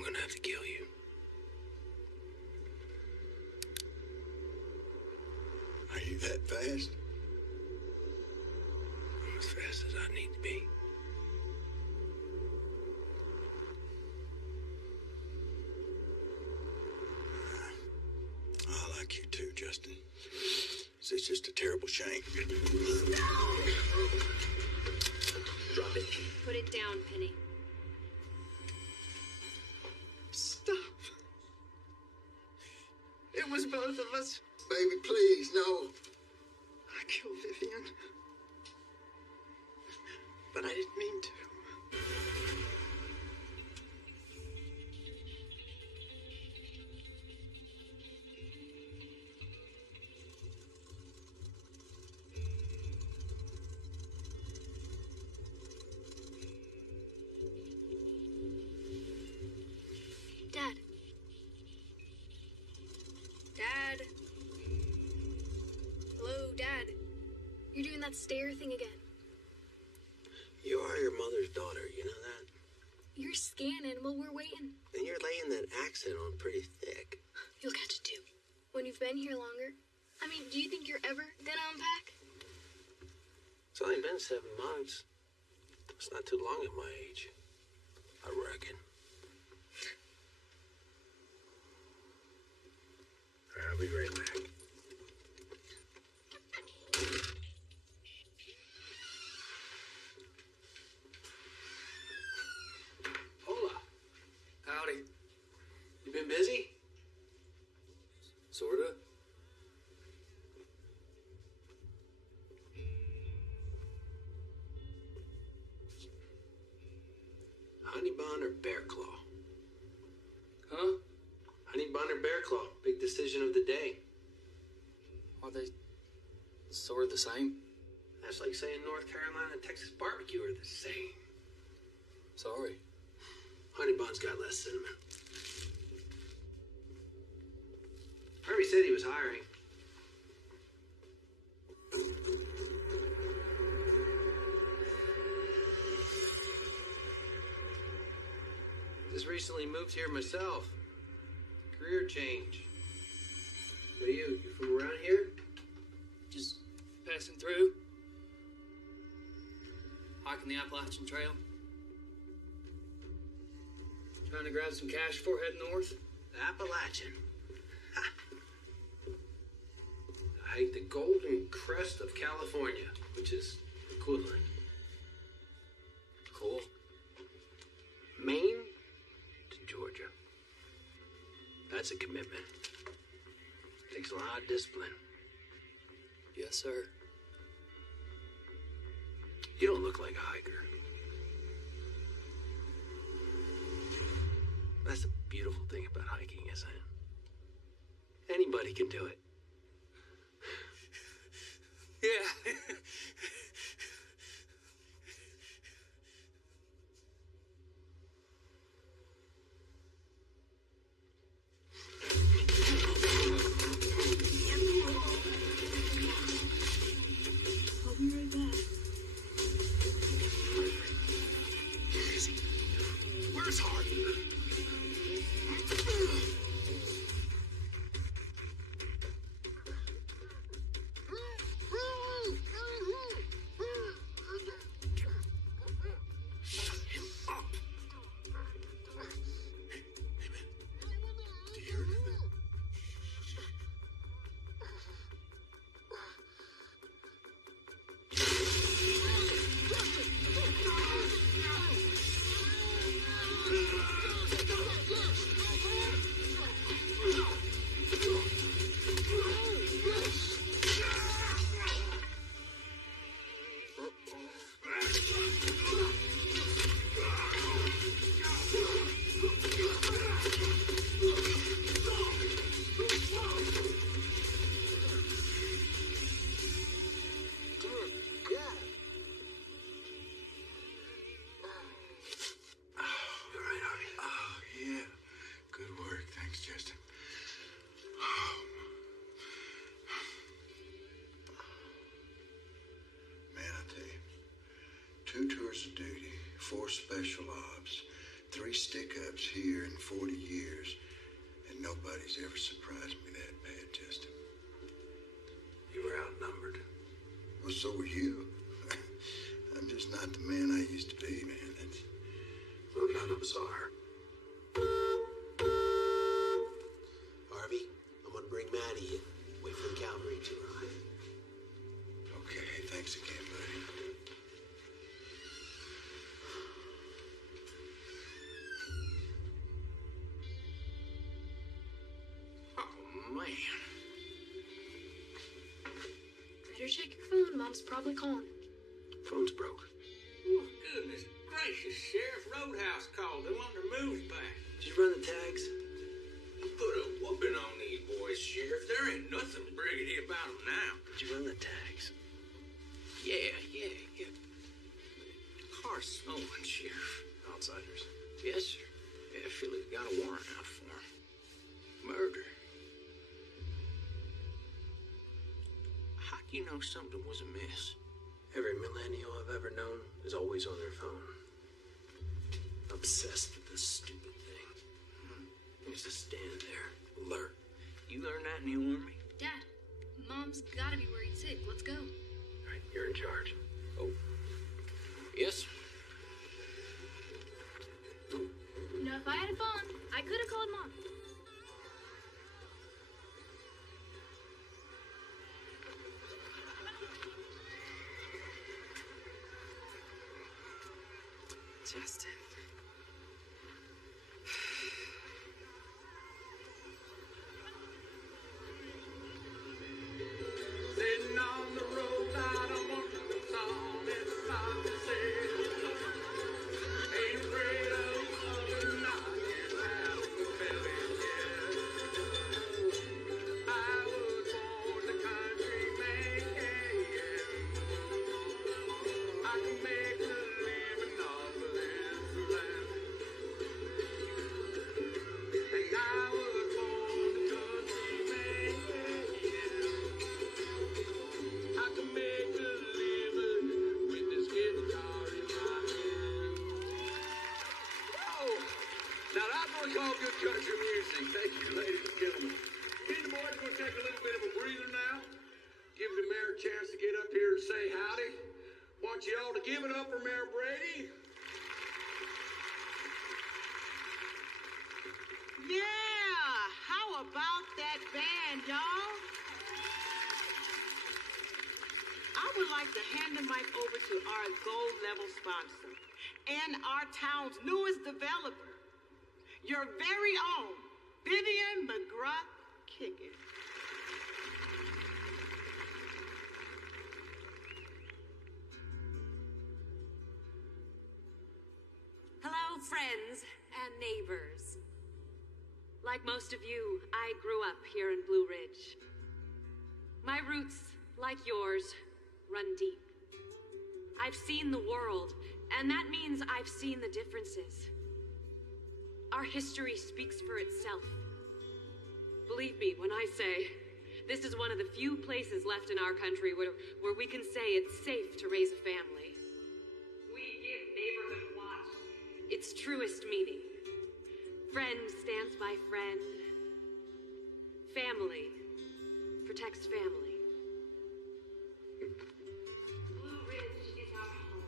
I'm gonna have to kill you. Are you that fast? I'm as fast as I need to be. I like you too, Justin. It's just a terrible shame. Drop it. Put it down, Penny. Stop. It was both of us. Baby, please, no. I killed Vivian. But I didn't mean to. Dad. Dad. Hello, Dad. You're doing that stare thing again. You are your mother's daughter, you know that? You're scanning while we're waiting. And you're laying that accent on pretty thick. You'll catch it too. When you've been here longer. I mean, do you think you're ever gonna unpack? It's only been 7 months. It's not too long at my age, I reckon. I'll be right back. Hola. Howdy. You been busy? Sorta. Honey bun or bear claw? Huh? Honey bun or bear claw? Big decision of the day. Are they sort of the same? That's like saying North Carolina and Texas barbecue are the same. Sorry. Honey bun's got less cinnamon. Harvey said he was hiring. Just recently moved here myself. Career change. What are you? You from around here? Just passing through. Hiking the Appalachian Trail. Trying to grab some cash before heading north. Appalachian. Ha. I hike the Golden Crest of California, which is equivalent. Cool. Maine to Georgia. That's a commitment. Takes a lot of discipline. Yes, sir. You don't look like a hiker. That's the beautiful thing about hiking, isn't it? Anybody can do it. Yeah. I'll be right back. Where is he? Where's Harvey? Shut him up. Hey, man. Do you hear anything? You're right, Harvey. Oh, yeah. Good work. Thanks, Justin. Oh. Man, I tell you, 2 tours of duty, 4 special ops, 3 stick-ups here in 40 years, and nobody's ever surprised me that bad, Justin. You were outnumbered. Well, so were you. I'm just not the man I used to be, man. Well, none of us are. Harvey, I'm gonna bring Maddie in. Wait for the cavalry to arrive. Okay, thanks again, buddy. Oh, man. Better check your phone. Mom's probably calling. Phone's broke. Oh, goodness gracious, Sheriff. Roadhouse called. They want their moves back. Did you run the tags? Put a whooping on these boys, Sheriff. There ain't nothing briggedy about them now. Did you run the tags? Yeah. The car's stolen, Sheriff. Outsiders. Yes, sir. Yeah, Philly's got a warrant out for him. Murder. How do you know something was amiss? Every millennial I've ever known is always on their phone. Obsessed with this stupid thing. Used to stand there, alert. You learned that in the Army? Dad, Mom's gotta be worried sick. Let's go. All right, you're in charge. Oh. Yes, sir. You know, if I had a phone, I could have called Mom. Justin. Sitting on the road, I don't want to go song. It's time to say, ain't afraid of other knocking out the belly, yeah. I was born a country man, yeah. I can make a living off of this land. And I was born a country man, yeah. I can make a living with this guitar in my hand. Oh, now that's what we call good country music. Thank you, ladies and gentlemen. Me and the boys are going to take a little bit of a breather now. Give the mayor a chance to get up here and say howdy. Want you all to give it up for Mayor Brady. Yeah, how about that band, y'all? I would like to hand the mic over to our gold level sponsor and our town's newest developer, your very own Vivian McGruff Kickett. Hello, friends and neighbors. Like most of you, I grew up here in Blue Ridge. My roots, like yours, run deep. I've seen the world, and that means I've seen the differences. Our history speaks for itself. Believe me when I say, this is one of the few places left in our country where we can say it's safe to raise a family. We give neighborhood watch its truest meaning. Friend stands by friend. Family protects family. Blue Ridge is our home.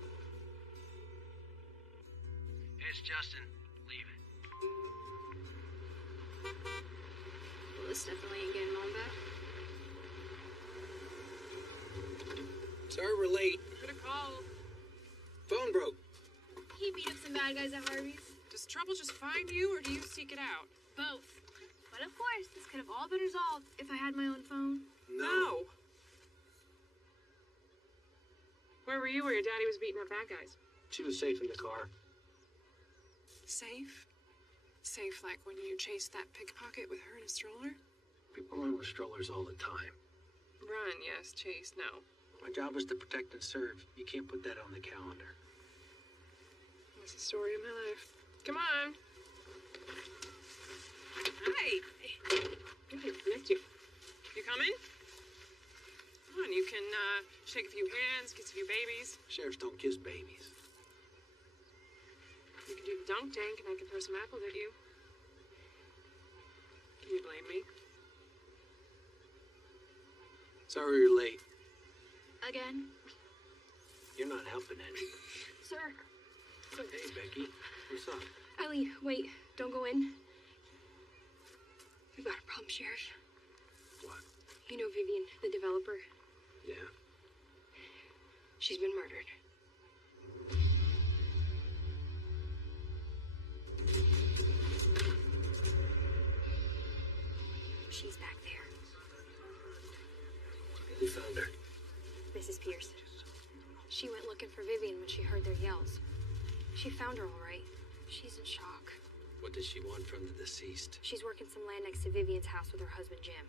It's Justin. Leave it. Well, this definitely ain't getting Mom back. Sorry we're late. Could've called. Phone broke. He beat up some bad guys at Harvey's. Does trouble just find you, or do you seek it out? Both. But of course, this could have all been resolved if I had my own phone. No. Where were you where your daddy was beating up bad guys? She was safe in the car. Safe? Safe like when you chased that pickpocket with her in a stroller? People run with strollers all the time. Run, yes. Chase, no. My job is to protect and serve. You can't put that on the calendar. That's the story of my life. Come on. Hi. Hey, missed you. You coming? Come on, you can shake a few hands, kiss a few babies. Sheriffs don't kiss babies. You can do you the dunk tank and I can throw some apples at you. Can you blame me? Sorry you're late. Again? You're not helping any. Sir. Hey, Becky. What's up? Ellie, wait. Don't go in. We've got a problem, Sheriff. What? You know Vivian, the developer? Yeah. She's been murdered. She's back there. Who found her? Mrs. Pierce. She went looking for Vivian when she heard their yells. She found her all right. She's in shock. What does she want from the deceased? She's working some land next to Vivian's house with her husband, Jim.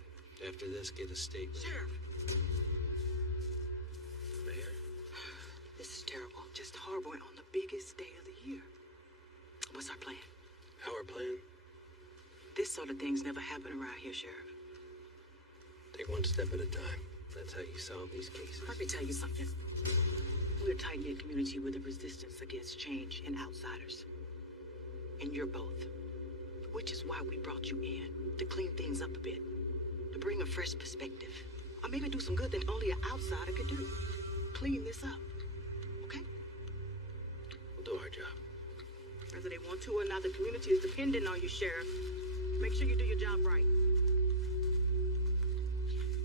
After this, get a statement. Sheriff, Mayor? this is terrible. Just harboring on the biggest day of the year. What's our plan? Our plan? This sort of things never happen around here, Sheriff. Take one step at a time. That's how you solve these cases. Let me tell you something. We're a tight-knit community with a resistance against change and outsiders. And you're both. Which is why we brought you in, to clean things up a bit. To bring a fresh perspective. Or maybe do some good that only an outsider could do. Clean this up. Okay? We'll do our job. Whether they want to or not, the community is dependent on you, Sheriff. Make sure you do your job right.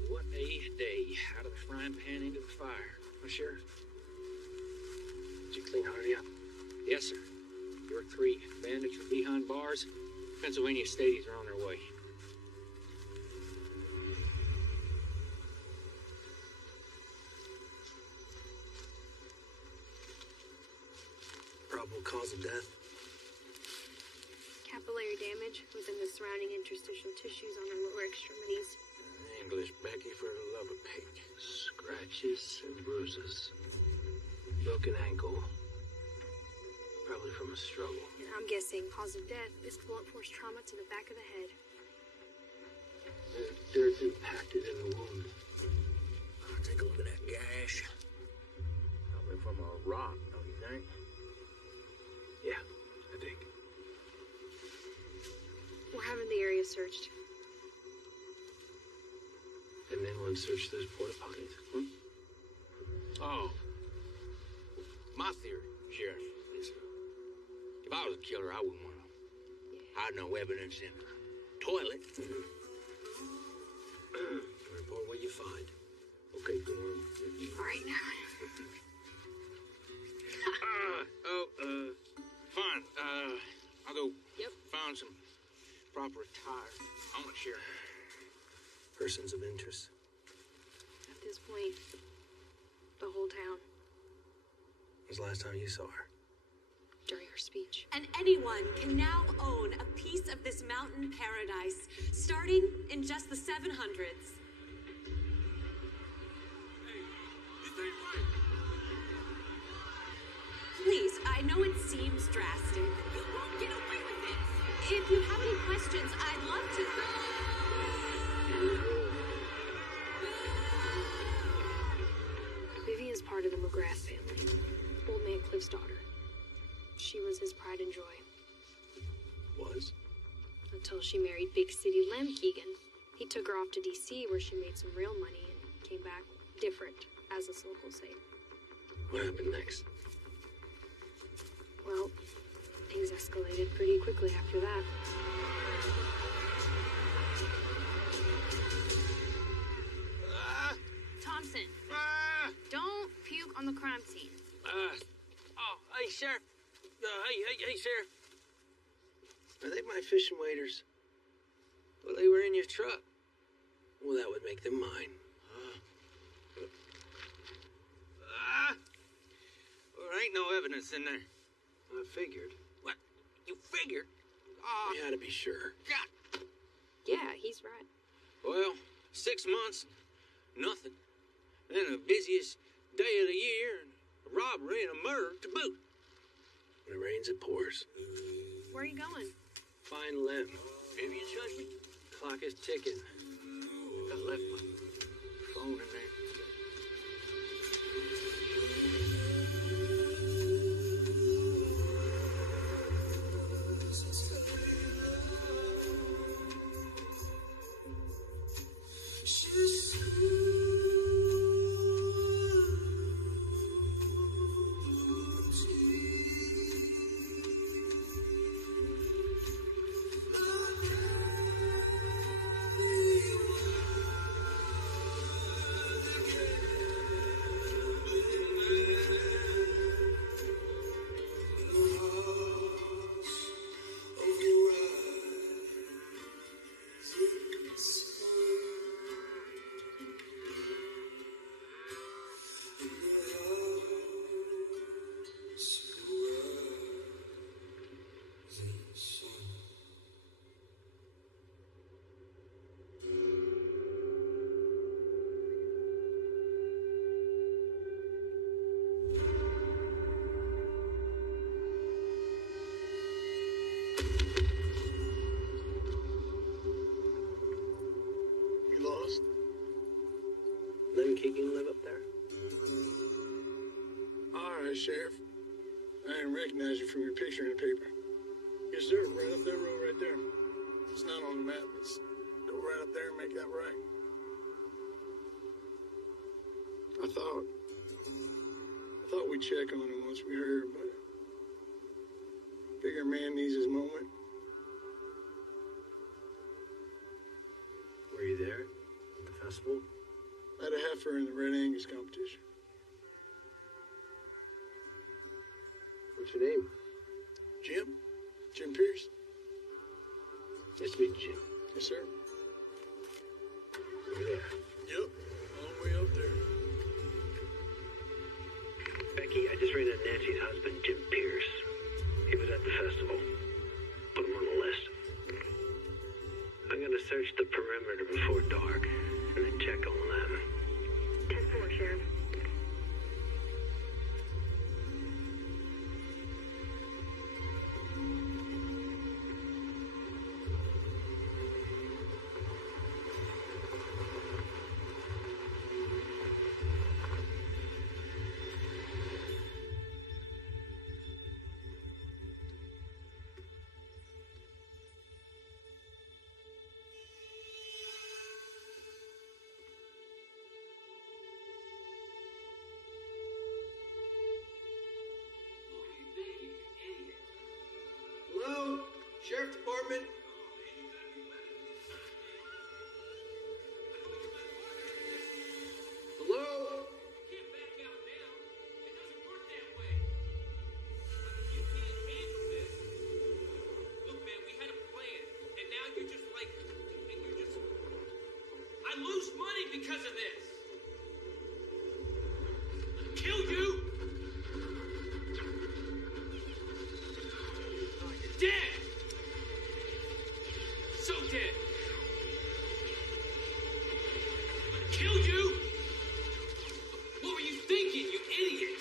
What a day. Out of the frying pan into the fire. Huh, Sheriff? Did you clean Harvey up? Yes, sir. Your 3 bandits are behind bars. Pennsylvania Stadies are on their way. Probable cause of death? Capillary damage within the surrounding interstitial tissues on her lower extremities. English Becky for the love of pig. Scratches and bruises. Broken ankle. Probably from a struggle. And I'm guessing cause of death is blunt force trauma to the back of the head. There's dirt impacted in the wound. Take a look at that gash. Probably from a rock, don't you think? Yeah, I think. We're having the area searched. And then we'll search those porta potties. Oh. My theory, Sheriff, is if I was a killer, I wouldn't want to hide no evidence in the toilet. Report what you find. Okay, go on. All right, now. Fine. I'll go Yep. find some proper attire. I want to share. Persons of interest. At this point, the whole town, When's the last time you saw her? during her speech. And anyone can now own a piece of this mountain paradise, starting in just the 700s. Please, I know it seems drastic. You won't get away with this. If you have any questions, I'd love to. Vivian's part of the McGrath family. Old man Cliff's daughter. She was his pride and joy. Was? Until she married big city Lem Keegan. He took her off to D.C. where she made some real money and came back different, as us locals say. What happened next? Well, things escalated pretty quickly after that. Thompson, don't puke on the crime scene. Hey, Sheriff. Hey, Sheriff. Are they my fishing waders? Well, they were in your truck. Well, that would make them mine. There ain't no evidence in there. I figured. What? You figured? You had to be sure. God. Yeah, he's right. Well, 6 months, nothing. Then the busiest day of the year, and a robbery and a murder to boot. When it rains, it pours. Where are you going? Find Lem. Vivian's husband? Clock is ticking. I left my phone in there. out there and make that right. I thought we'd check on him once we heard, but figure a man needs his moment. Were you there at the festival? I had a heifer in the Red Angus competition. What's your name? Jim Pierce. Nice to meet you, Jim. Yes, sir. Over there. Yep, all the way up there. Becky, I just ran into Nancy's husband, Jim Pierce. He was at the festival. Put him on the list. I'm gonna search the perimeter before dark, and then check on them. 10-4, Sheriff. Hello? Sheriff Department? Hello? I lose money because of this. Kill you. Oh, you're dead. So dead. Kill you. What were you thinking, you idiot?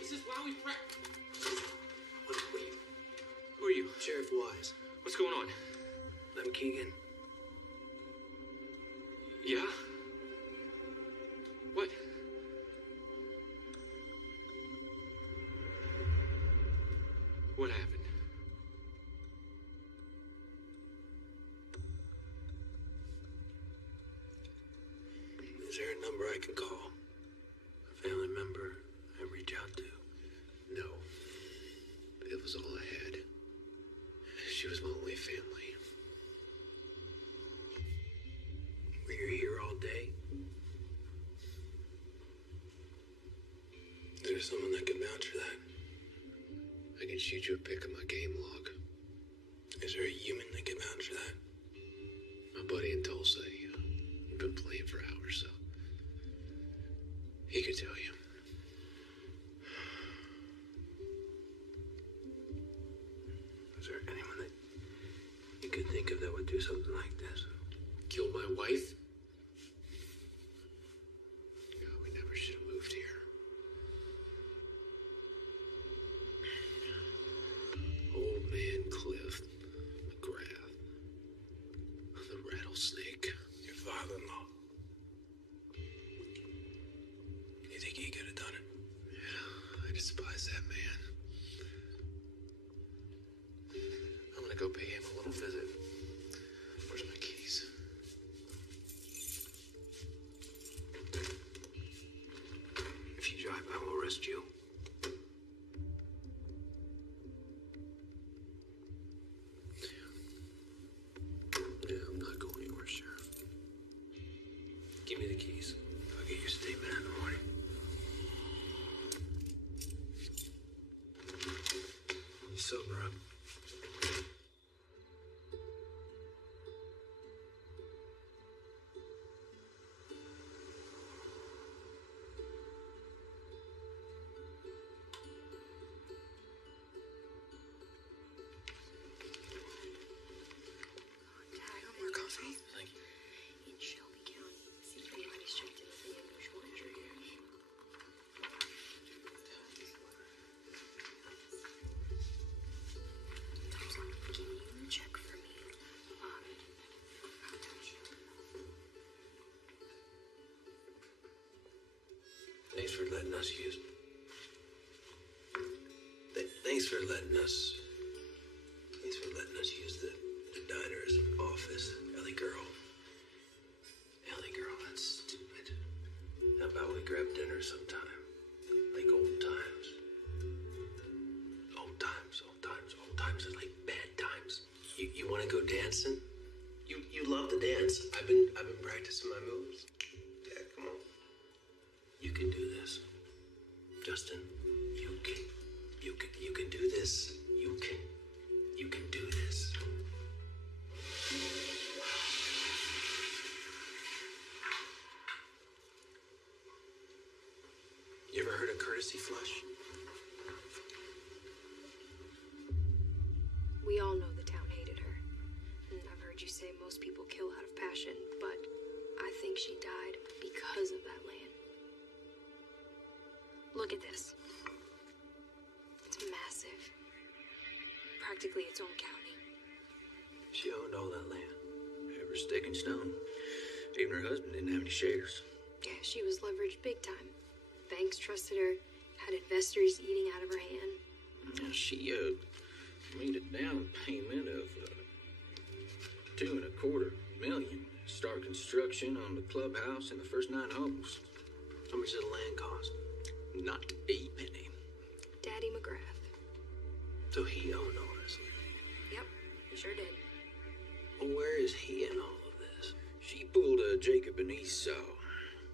This is why we practice. Who are you? Sheriff Wise. What's going on? I'm Keegan. Yeah? What? What happened? Is there a number I can call? A family member I reach out to? No. It was all I had. She was my only family. Were you here all day? Is there someone that can vouch for that? I can shoot you a pic of my game log. Is there a human that can vouch for that? My buddy in Tulsa, you've been playing for hours, so he could tell you. Is there anyone that you could think of that would do something like this? Kill my wife? No, we never should have moved here. Old man Cliff McGrath. The rattlesnake. Your father-in-law. You think he could have done it? Yeah, I despise that man. I'm gonna go pay him a little visit. Where's my keys? If you drive, I will arrest you. Yeah, I'm not going anywhere, Sheriff. Give me the keys. I'll get your statement in the morning. You sober up. More coffee. Thank you. In Shelby County, CPI's checked in with the unusual injury. Tom's like, can you check for me? Thanks for letting us use. Thanks for letting us You want to go dancing? You love to dance. I've been practicing my moves. Yeah, come on. You can do this, Justin. You can do this. You can do this. You ever heard of courtesy flush? We all know the town hated her. And I've heard you say most people kill out of passion, but I think she died because of that land. Look at this. It's massive. Practically its own county. She owned all that land. Every stick and stone. Even her husband didn't have any shares. Yeah, she was leveraged big time. Banks trusted her, had investors eating out of her hand. She made a down payment of $2.25 million. Start construction on the clubhouse and the first 9 holes. How much did the land cost? Not a penny. Daddy McGrath. So he owned all this land. Yep, he sure did. Well, where is he in all of this? She pulled a Jacob and Esau.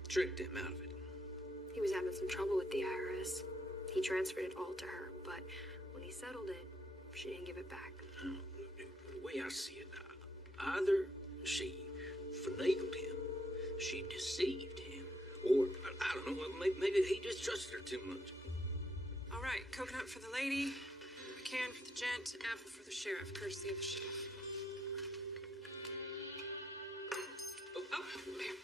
Tricked him out of it. He was having some trouble with the IRS. He transferred it all to her, but when he settled it, she didn't give it back. The way I see it, either she finagled him, she deceived him, or, I don't know, maybe he just trusted her too much. All right, coconut for the lady, a can for the gent, apple for the sheriff, courtesy of the sheriff. Oh, here.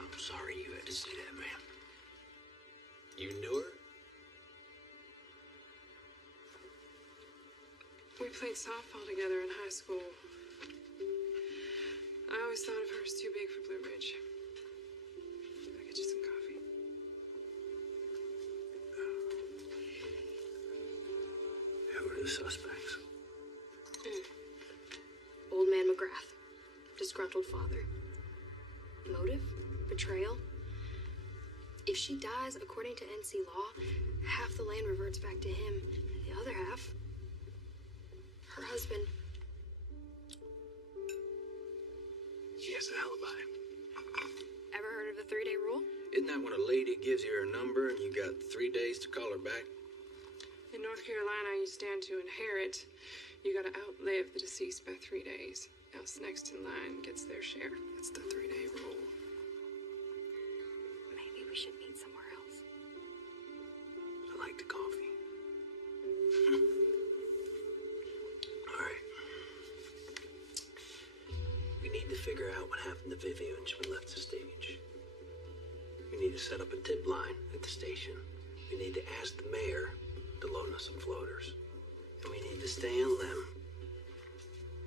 I'm sorry you had to say that, man. You knew her? We played softball together in high school. I always thought of her as too big for Blue Ridge. I'll get you some coffee. Who are the suspects? Old man McGrath. Disgruntled father. Motive? Betrayal? If she dies, according to NC law, half the land reverts back to him. The other half, her husband. She has an alibi. Ever heard of the 3-day rule? Isn't that when a lady gives you her number and you got 3 days to call her back? In North Carolina, you stand to inherit. You gotta outlive the deceased by 3 days. Else next in line gets their share. That's the 3-day rule. Maybe we should meet somewhere else. I like the coffee. All right. We need to figure out what happened to Vivian when she left the stage. We need to set up a tip line at the station. We need to ask the mayor to loan us some floaters. And we need to stay on them.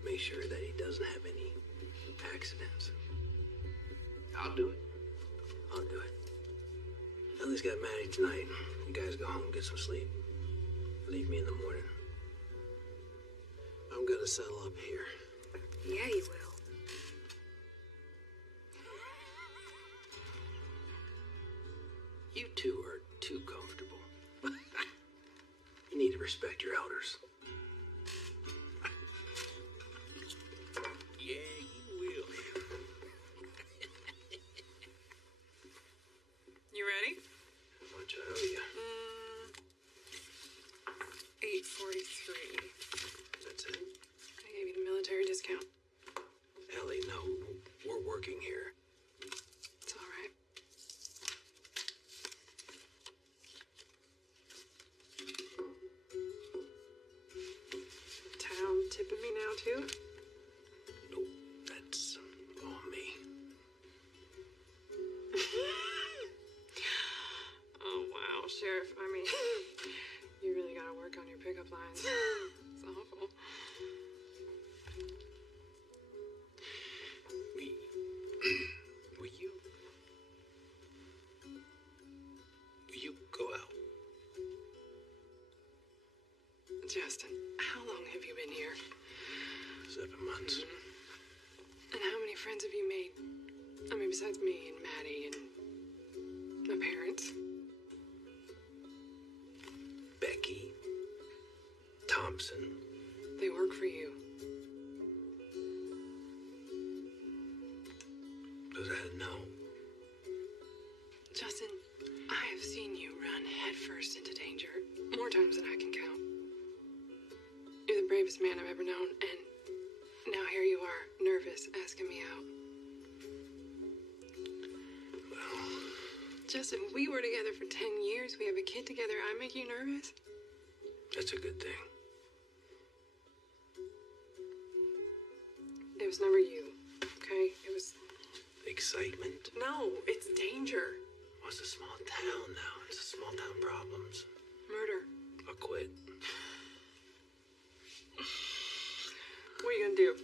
Make sure that he doesn't have any accidents. I'll do it. I'll do it. Ellie's got Maddie tonight. You guys go home, get some sleep. Leave me in the morning. I'm gonna settle up here. Yeah, you will. You two are too comfortable. You need to respect your elders. Yeah, you will. You ready? How much I owe you? 843. That's it? I gave you the military discount. Ellie, no. We're working here. It's all right. Town tipping me now, too? Nope, that's on me. Oh, wow, Sheriff. I mean, you really gotta work on your pickup lines. It's awful. Will you go out? Justin, how long have you been here? 7 months. And how many friends have you made? I mean, besides me and Maddie and my parents. Becky, Thompson. They work for you. Was that a no? Justin, I have seen you run headfirst into danger more times than I can count. You're the bravest man I've ever known, and now here you are, nervous, asking me out. Well, Justin, we were together for 10 years. We have a kid together. I make you nervous? that's a good thing. It was never you, okay? It was... Excitement. No, it's danger. Well, it's a small town now. It's a small town problems. Murder. I'll quit. What are you gonna do,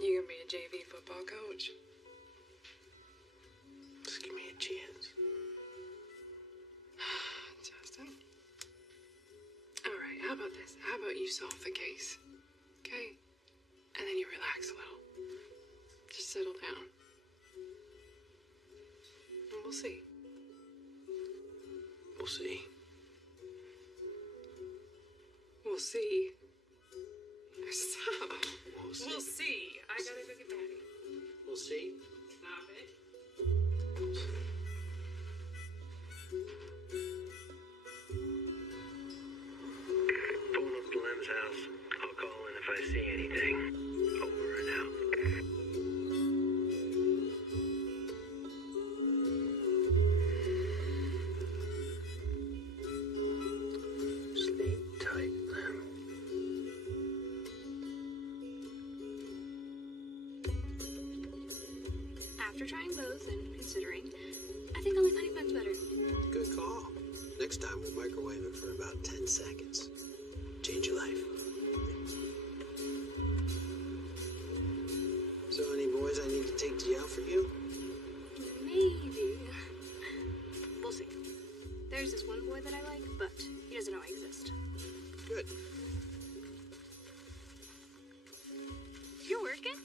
You gonna be a JV football coach? Just give me a chance. Justin. All right, how about this? How about you solve the case, okay? And then you relax a little. Just settle down. And we'll see. We'll see. We'll see. Stop. We'll see. We'll see. I gotta go get Maddie. We'll see. Stop it. Pulling up to Lem's house. I'll call in if I see anything. Over and out. Stay tight, Lem. After trying both and considering, I think I like honey buns better. Good call. Next time we'll microwave it for about 10 seconds. Change your life. So any boys I need to take to you out for you? Maybe. We'll see. There's this one boy that I like, but he doesn't know I exist. Good. You're working?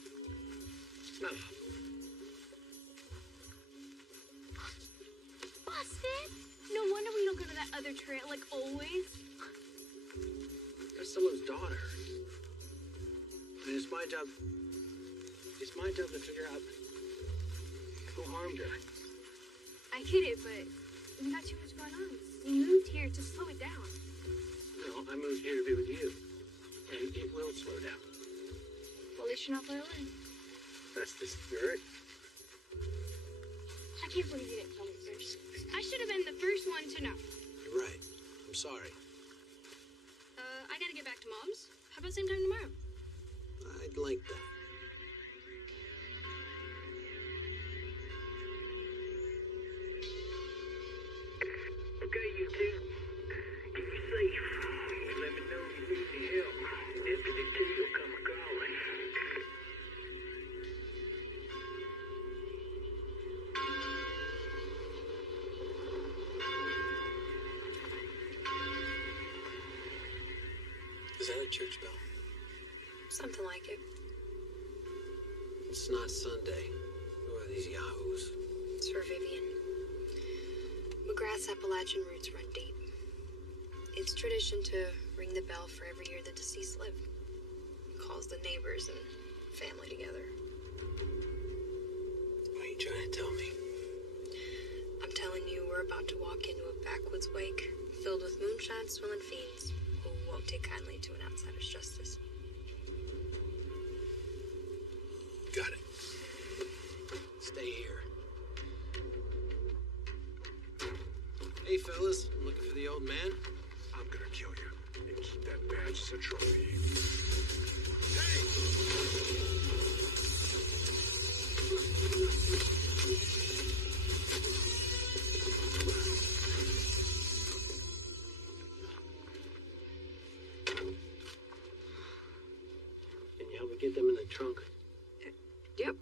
No. Busted! No wonder we don't go to that other trail like always. That's someone's daughter. And it's my job. It's my job to figure out who harmed her. I get it, but we got too much going on. We moved here to slow it down. No, I moved here to be with you. And it will slow down. Well, at least you're not far away. That's the spirit. I can't believe you didn't tell me first. I should have been the first one to know. You're right. I'm sorry. I gotta get back to Mom's. How about same time tomorrow? I'd like that. Okay, you two. Keep you safe. Let me know if you need any help. If you do, you'll come a-calling. Is that a church bell? Something like it. It's not Sunday. Who are these yahoos? It's for Vivian. McGrath's Appalachian roots run deep. It's tradition to ring the bell for every year the deceased lived. It calls the neighbors and family together. What are you trying to tell me? I'm telling you, we're about to walk into a backwoods wake filled with moonshine-swilling fiends who won't take kindly to an outsider's justice. Got it. Stay here. Hey, fellas. I'm looking for the old man. I'm gonna kill you and keep that badge as a trophy. Can you help me get them in the trunk? Yep.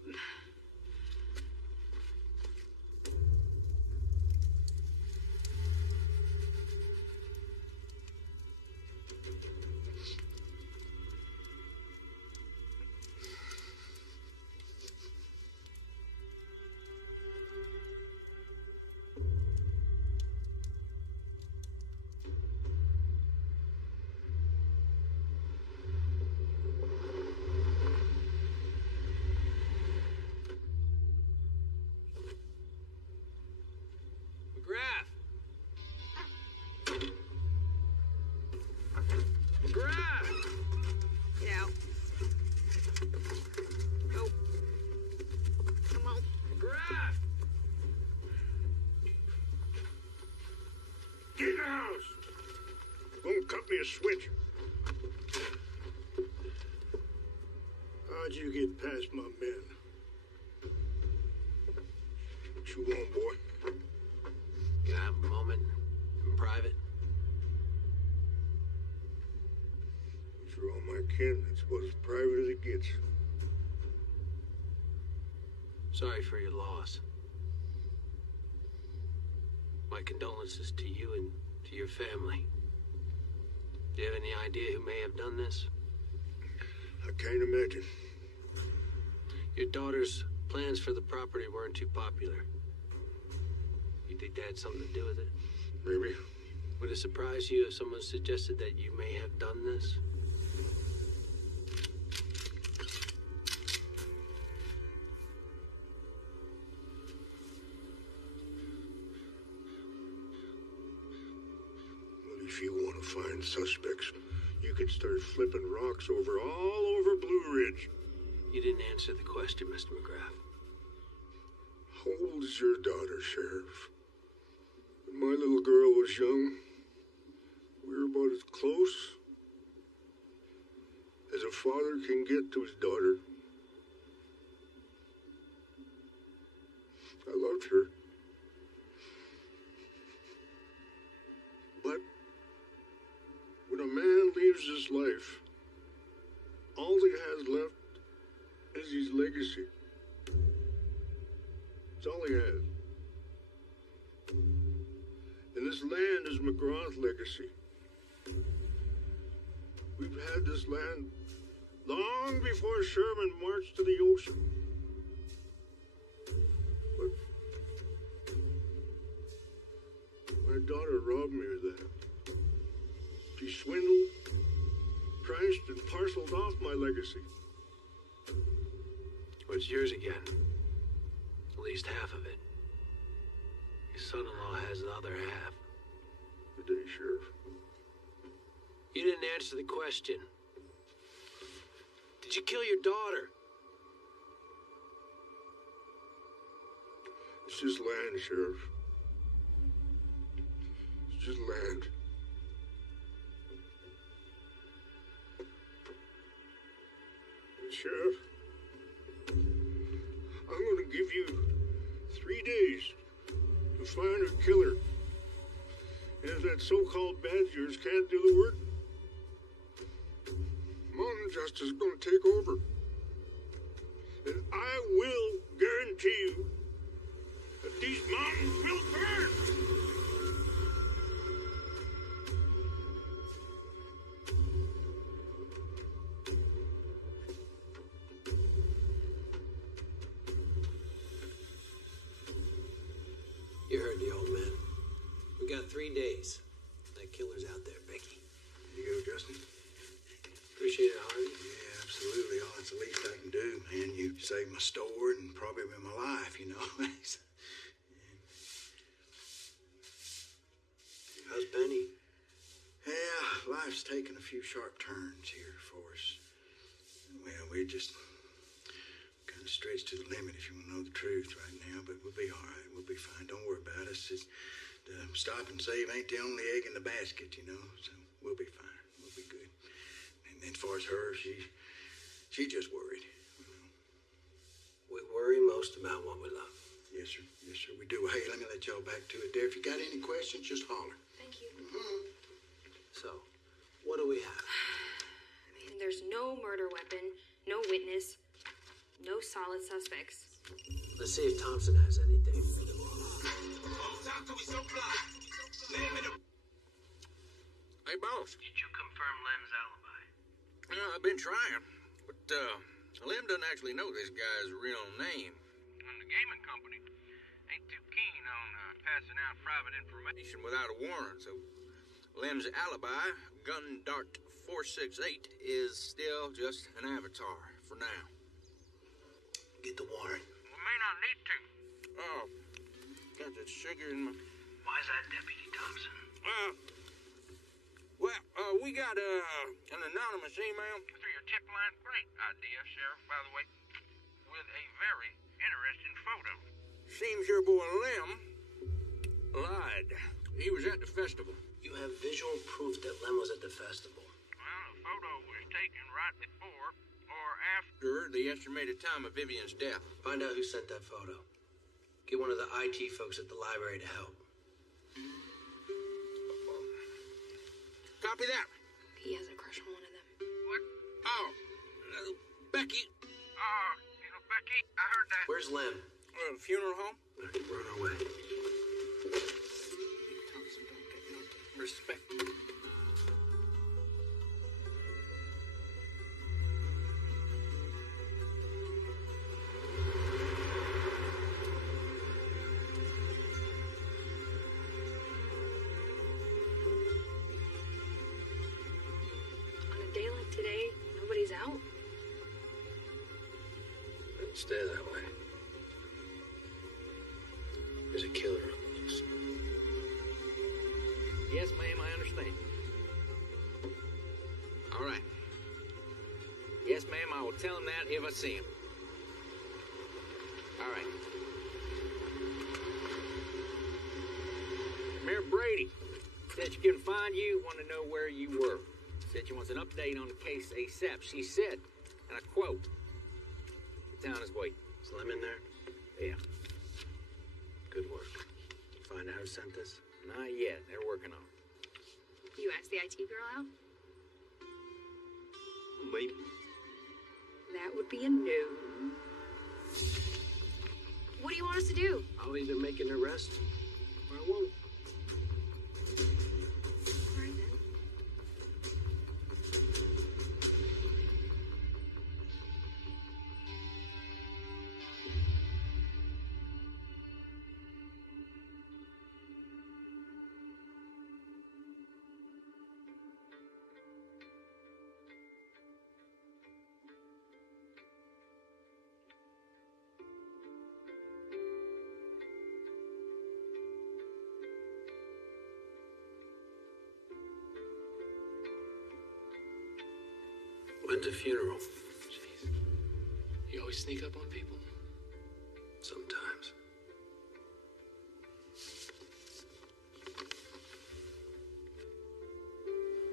a switch. How'd you get past my men? What you want, boy? Can I have a moment in private? You're all my kin. That's about as private as it gets. Sorry for your loss. My condolences to you and to your family. Do you have any idea who may have done this? I can't imagine. Your daughter's plans for the property weren't too popular. You think that had something to do with it? Maybe. Would it surprise you if someone suggested that you may have done this? If you want to find suspects, you could start flipping rocks all over Blue Ridge. You didn't answer the question, Mr. McGrath. How old is your daughter, Sheriff? When my little girl was young, we were about as close as a father can get to his daughter. I loved her. But when a man leaves this life, all he has left is his legacy. It's all he has. And this land is McGraw's legacy. We've had this land long before Sherman marched to the ocean. But my daughter robbed me of that. She swindled, priced, and parceled off my legacy. What's yours again? At least half of it. Your son-in-law has the other half. Good day, Sheriff. You didn't answer the question. Did you kill your daughter? It's just land, Sheriff. It's just land. Sheriff, I'm going to give you 3 days to find a killer. And if that so-called badge of yours can't do the work, mountain justice is going to take over. And I will guarantee you that these mountains will burn. You heard the old man. We got 3 days. That killer's out there, Becky. Here you go, Justin. Appreciate it, Harvey. Yeah, absolutely. Oh, that's the least I can do, man. You saved my store and probably my life, you know. How's Benny? Yeah, life's taken a few sharp turns here for us. Well, we're just kind of stretched to the limit, if you want to know the truth right now, but we'll be all right. We'll be fine. Don't worry about us. Just stop and save ain't the only egg in the basket, you know, so we'll be fine. We'll be good. And as far as her, she just worried. You know. We worry most about what we love. Yes, sir. Yes, sir. We do. Hey, let me let y'all back to it there. If you got any questions, just holler. Thank you. So, what do we have? I mean, there's no murder weapon, no witness, no solid suspects. Let's see if Thompson has anything. Hey, boss. Did you confirm Lem's alibi? Yeah, I've been trying, but Lem doesn't actually know this guy's real name. And the gaming company ain't too keen on passing out private information Without a warrant, so Lem's alibi, Gun Dart 468, is still just an avatar for now. Get the warrant. We may not need to. Oh, got that sugar in my... Why's that, Deputy Thompson? We got an anonymous email. Through your tip line? Great idea, Sheriff, by the way. With a very interesting photo. Seems your boy Lem lied He was at the festival. You have visual proof that Lem was at the festival. Well, the photo was taken right before or after. Sure, the estimated time of Vivian's death. Find out who sent that photo. Get one of the IT folks at the library to help. Copy that. He has a crush on one of them. What? Oh, Becky. Oh, you know, Becky, I heard that. Where's Lem? Funeral home? We're on our way. Respect. On a day like today, nobody's out. It'll stay that way. There's a killer on the loose. Yes, ma'am, I understand. All right. Yes, ma'am, I will tell him that if I see him. All right. Mayor Brady said she couldn't find you, want to know where you were. Said she wants an update on the case ASAP. She said, and I quote, "The town is waiting." Is Lem in there? Yeah. Good work. Find out who sent this? Not yet. They're working on it. You asked the IT girl out? Maybe. That would be a no. What do you want us to do? I'll either make an arrest or I won't. All right, then. When's the funeral? Jeez. You always sneak up on people? Sometimes.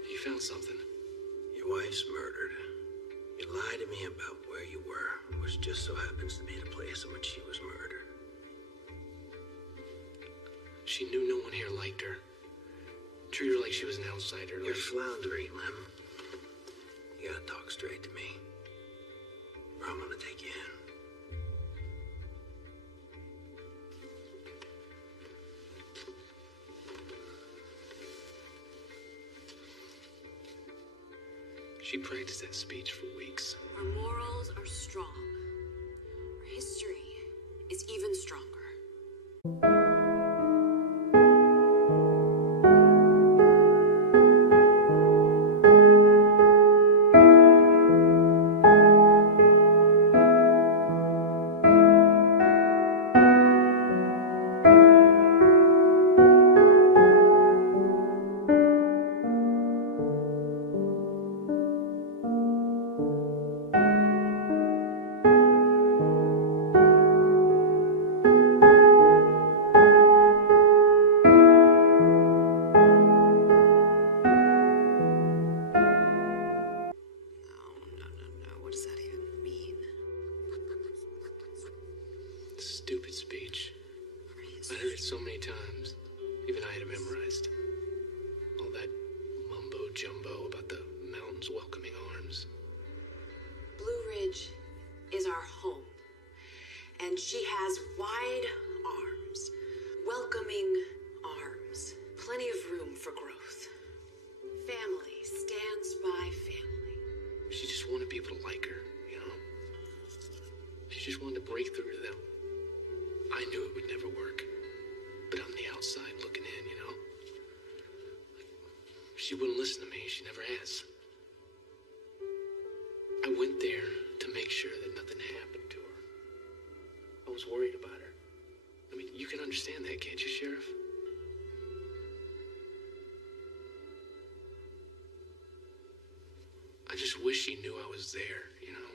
You found something. Your wife's murdered. You lied to me about where you were, which just so happens to be the place in which she was murdered. She knew no one here liked her. Treated her like she was an outsider. You're Like... floundering, Lem. You gotta talk straight to me, or I'm gonna take you in. She practiced that speech for weeks. Our morals are strong. Our history is even stronger. What does that even mean? Stupid speech. I heard it so many times. Even I had it memorized. All that mumbo jumbo about the mountain's welcoming arms. Blue Ridge is our home. And she has wide arms, welcoming arms, plenty of room for growth. Family stands by family. She just wanted people to like her, you know? She just wanted to break through to them. I knew it would never work. But on the outside looking in, you know? She wouldn't listen to me. She never has. I went there to make sure that nothing happened to her. I was worried about her. I mean, you can understand that, can't you, Sheriff? I just wish she knew I was there, you know?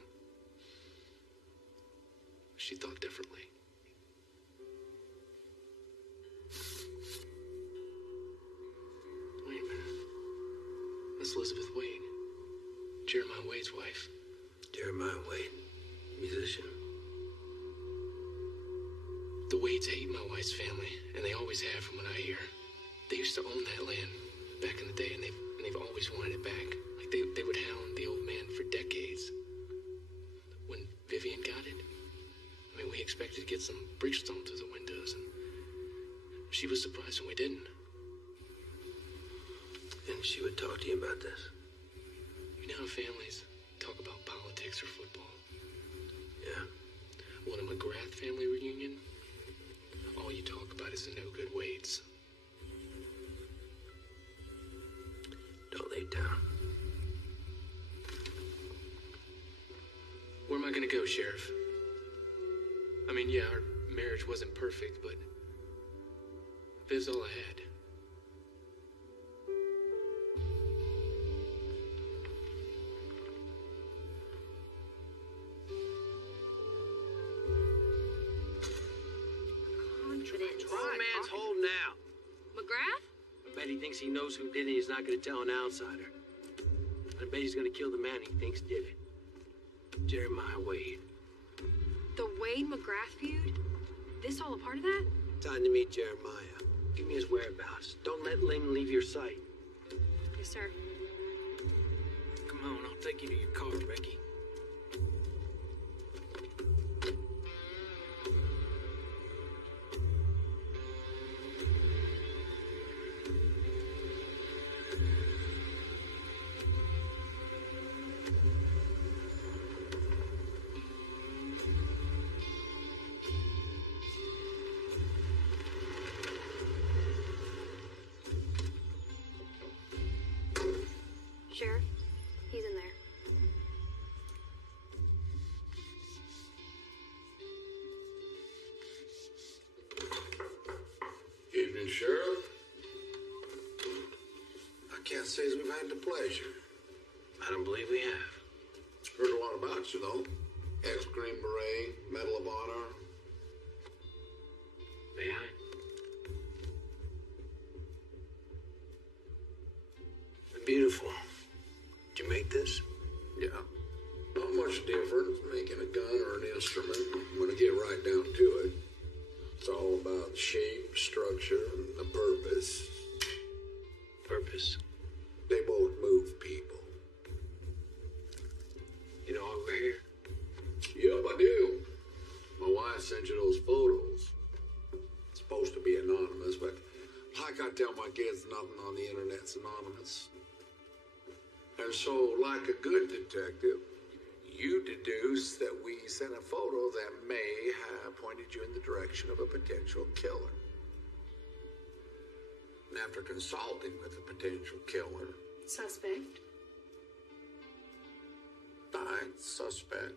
She thought differently. Jeremiah Wade, musician. The Wades hate my wife's family, and they always have from what I hear. They used to own that land back in the day, and they've always wanted it back. Like they would hound the old man for decades. When Vivian got it, I mean, we expected to get some Bridgestone through the windows, and she was surprised when we didn't. And she would talk to you about this? You know how families talk about politics or football? Yeah. Well, in a McGrath family reunion, all you talk about is the no-good Wades. Don't lay down. Where am I gonna go, Sheriff? I mean, yeah, our marriage wasn't perfect, but Viv's all I had. Old man's holding out. McGrath? I bet he thinks he knows who did it. He's not going to tell an outsider. I bet he's going to kill the man he thinks did it. Jeremiah Wade. The Wade McGrath feud? This all a part of that? Time to meet Jeremiah. Give me his whereabouts. Don't let Lynn leave your sight. Yes, sir. Come on, I'll take you to your car, Becky. Sheriff, he's in there. Evening, Sheriff. I can't say as we've had the pleasure. I don't believe we have. Heard a lot about you, though. Ex-Green Beret, Medal of Honor. May I? Beautiful. Did you make this? Yeah. Not much different from making a gun or an instrument when I get right down to it. It's all about shape, structure, and the purpose. Purpose? They both move people. You know why we're here? Yep, I do. My wife sent you those photos. It's supposed to be anonymous, but like I tell my kids, nothing on the internet's anonymous. And so, like a good detective, you deduce that we sent a photo that may have pointed you in the direction of a potential killer. And after consulting with the potential killer, Suspect? suspect,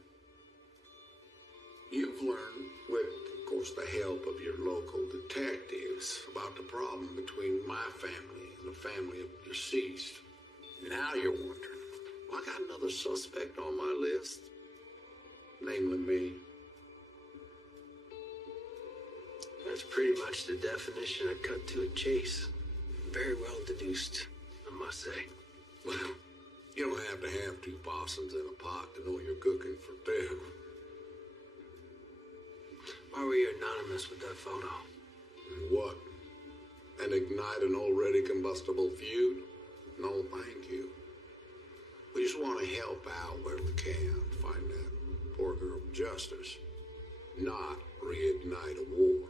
you've learned, with, of course, the help of your local detectives, about the problem between my family and the family of the deceased. Now you're wondering, well, I got another suspect on my list, namely me. That's pretty much the definition of cut to a chase. Very well deduced, I must say. Well, you don't have to have two possums in a pot to know you're cooking for two. Why were you anonymous with that photo? What? And ignite an already combustible feud? No, thank you. We just want to help out where we can, find that poor girl justice, not reignite a war.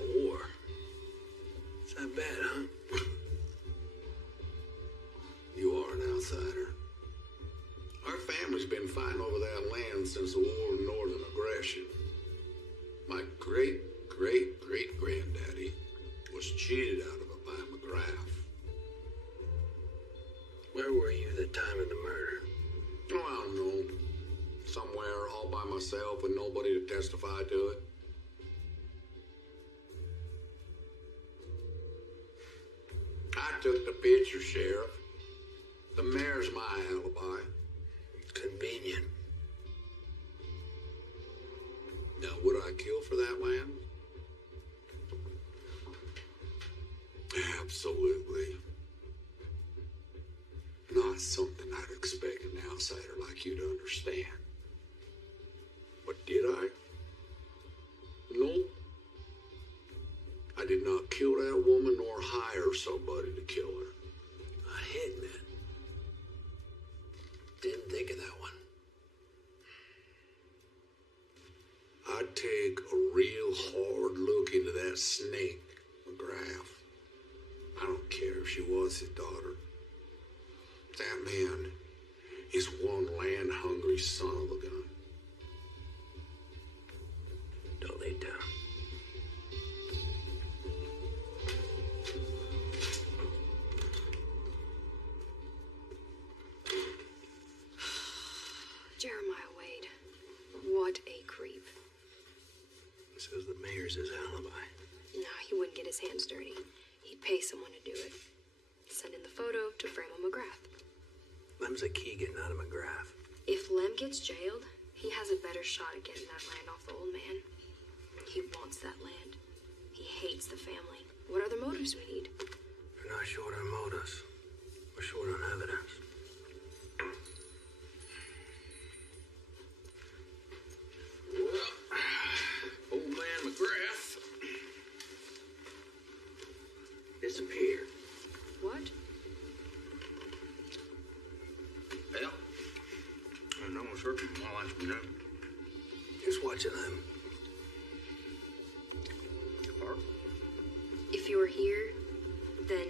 A war? It's that bad, huh? You are an outsider. Our family's been fighting over that land since the War of Northern Aggression. My great-great-great-granddaddy was cheated out of it by McGrath. Where were you the time of the murder? Oh, I don't know. Somewhere all by myself with nobody to testify to it. I took the picture, Sheriff. The mayor's my alibi. Convenient. Now, would I kill for that land? Absolutely. Not something I'd expect an outsider like you somebody to kill her. A hitman. Didn't think of that one. I'd take a real hard look into that snake, McGrath. I don't care if she was his daughter. That man is one land-hungry son of a gun. Don't lay down. Jeremiah Wade. What a creep. Says the mayor's his alibi. Nah, he wouldn't get his hands dirty. He'd pay someone to do it. Send in the photo to Framo McGrath. Lem's a Keegan, not a McGrath. If Lem gets jailed, he has a better shot at getting that land off the old man. He wants that land. He hates the family. What other motives we need? We're not short on motives. We're short on evidence. Old man McGrath Disappeared. What? Well, no one's heard from him while I've been known. Just watching them. If you were here, then...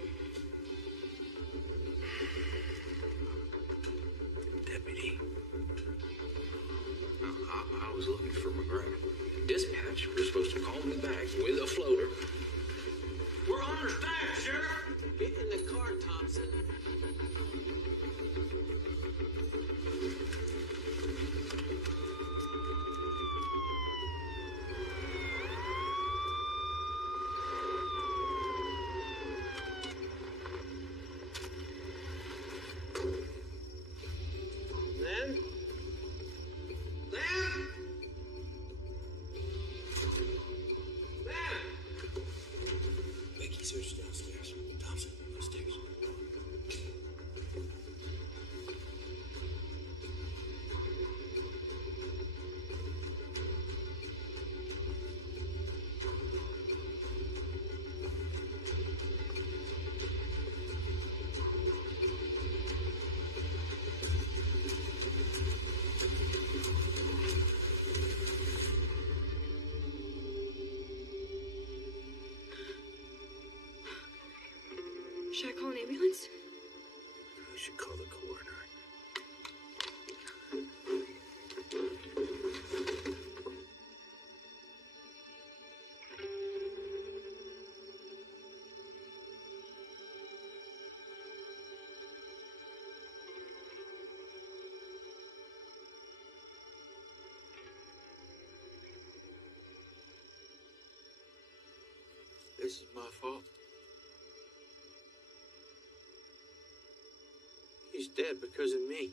Deputy. I was looking for McGrath. Dispatch was supposed to call me back with a floater. We're understaffed, Sheriff! Get in the car, Thompson. Downstairs. Thompson, upstairs. Should I call an ambulance? We should call the coroner. This is my fault. He's dead because of me.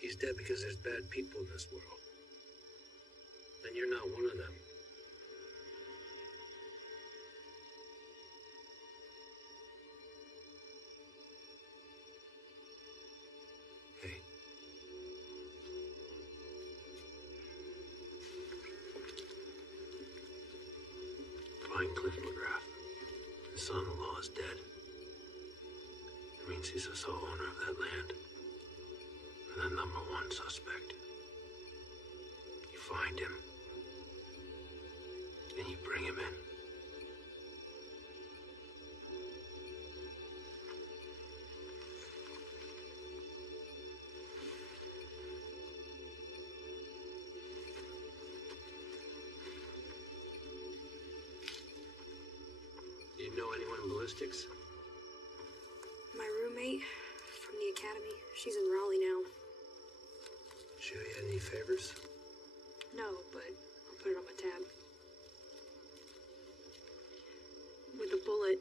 He's dead because there's bad people in this world. And you're not one of them. Hey. Find Cliff McGrath. His son-in-law is dead. It means he's the sole owner of that land. And the number one suspect. You find him. And you bring him in. Do you know anyone in ballistics? My roommate from the academy. She's in Raleigh now. Show you any favors? No, but I'll put it on my tab. With a bullet,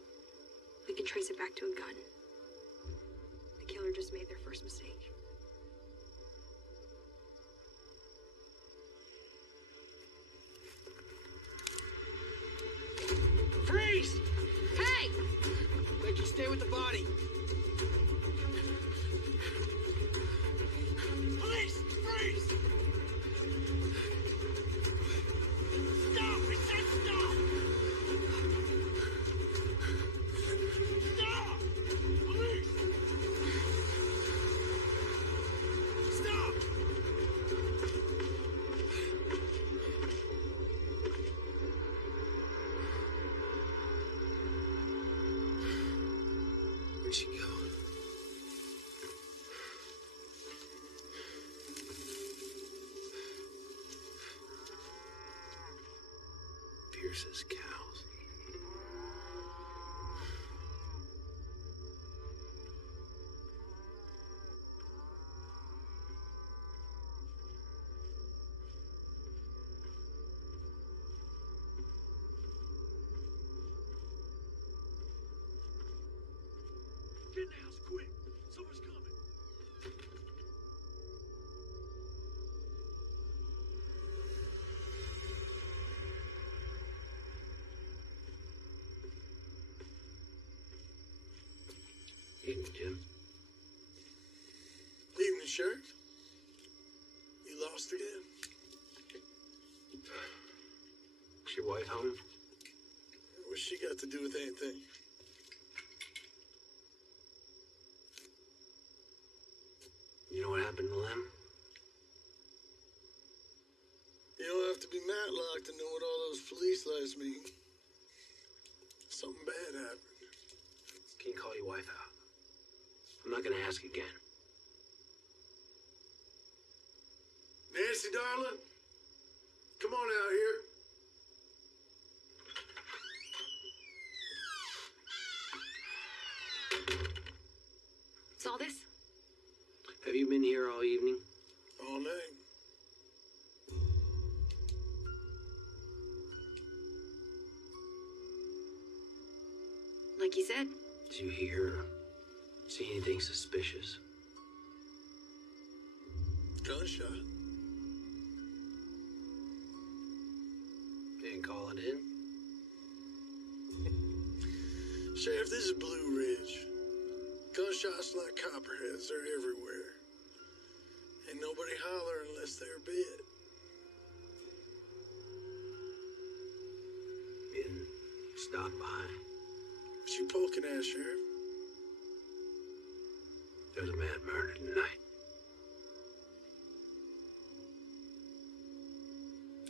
we can trace it back to a gun. The killer just made their first mistake. Freeze! Hey! Make you stay with the body. Police! Freeze! Stop! I said stop! Pierce's cows. Get in the house quick. Someone's coming. Evening, Jim. Evening, Sheriff. You lost again? Is your wife home? What's she got to do with anything? You know what happened to Lem? You don't have to be Matlock to know what all those police lights mean. Something bad happened. Can you call your wife out? I'm not gonna ask again. Nancy, darling, come on out here. Saw this? Have you been here all evening? All night. Like you said. Did you hear or see anything suspicious? Gunshot. Didn't call it in? Sheriff, this is Blue Ridge. Gunshots like copperheads, they're everywhere. Ain't nobody holler unless they're bit. Been stopped by. What you poking at, Sheriff? There's a man murdered tonight.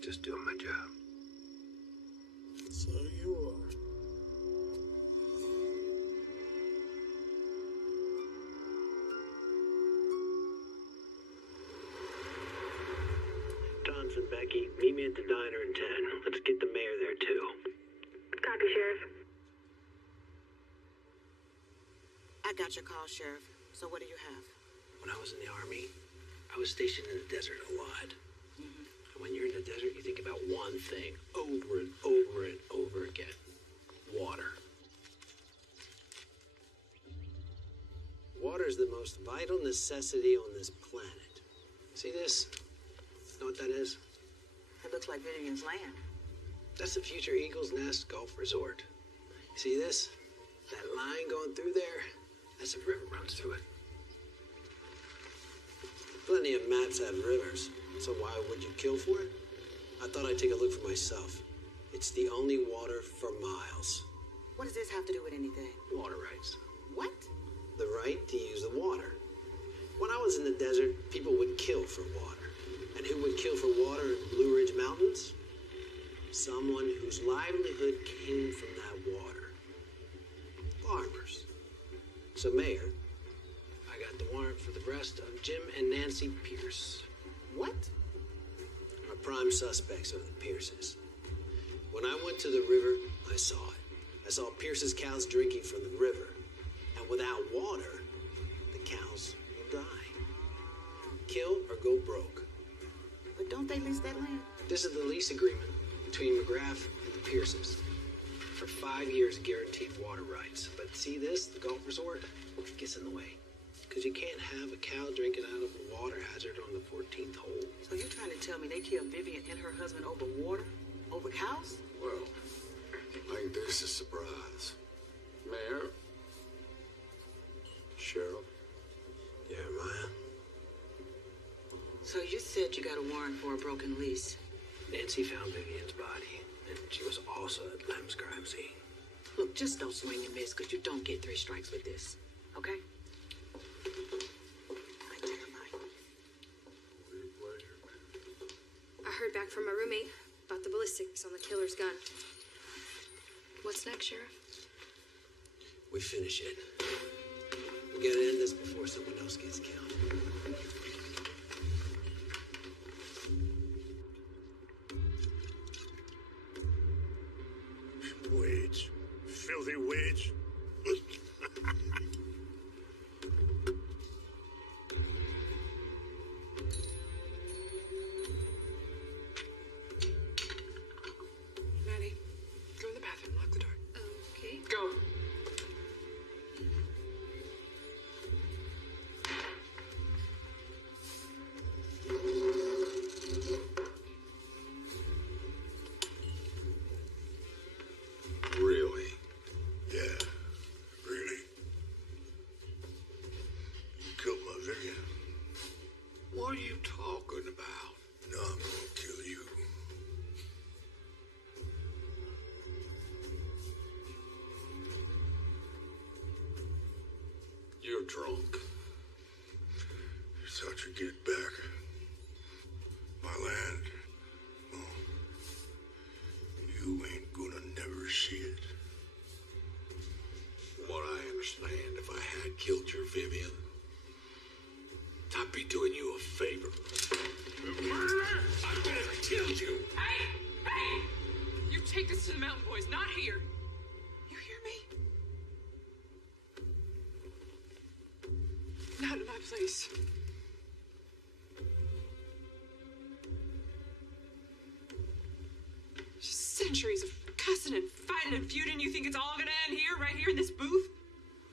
Just doing my job. So you are. Johnson, Becky, meet me at the diner in 10. Let's get the mayor there, too. Copy, Sheriff. I got your call, Sheriff. So what do you have? When I was in the Army, I was stationed in the desert a lot. And when you're in the desert, you think about one thing over and over and over again. Water. Water is the most vital necessity on this planet. See this? Know what that is? It looks like Vivian's land. That's the future Eagles Nest Golf Resort. See this? That line going through there? That's a river runs through it. Plenty of mats have rivers, so why would you kill for it? I thought I'd take a look for myself. It's the only water for miles. What does this have to do with anything? Water rights. What? The right to use the water. When I was in the desert, people would kill for water. And who would kill for water in Blue Ridge Mountains? Someone whose livelihood came from that water. Farmers. So, Mayor, I got the warrant for the arrest of Jim and Nancy Pierce. What? Our prime suspects are the Pierces. When I went to the river, I saw it. I saw Pierce's cows drinking from the river. And without water, the cows will die. Kill or go broke. But don't they lease that land? This is the lease agreement between McGrath and the Pierces. For 5 years, guaranteed water rights. But see this? The golf resort gets in the way. Because you can't have a cow drinking out of a water hazard on the 14th hole. So you're trying to tell me they killed Vivian and her husband over water? Over cows? Well, I think this is a surprise. Mayor? Sheriff? Jeremiah? So you said you got a warrant for a broken lease. Nancy found Vivian's body, and she was also at Lem's crime scene. Look, just don't swing and miss, because you don't get 3 strikes with this. Okay? I heard back from my roommate about the ballistics on the killer's gun. What's next, Sheriff? We finish it. We gotta end this before someone else gets killed. are you talking about? No, I'm gonna kill you. You're drunk. You thought you'd get back my land. Well, you ain't gonna never see it. From what I understand, if I had killed your Vivian, I'd be doing you a favor. Murderer! I could have killed you. Hey! Hey! You take this to the mountain, boys, not here. You hear me? Not in my place. Just centuries of cussing and fighting and feuding. You think it's all gonna end here, right here in this booth?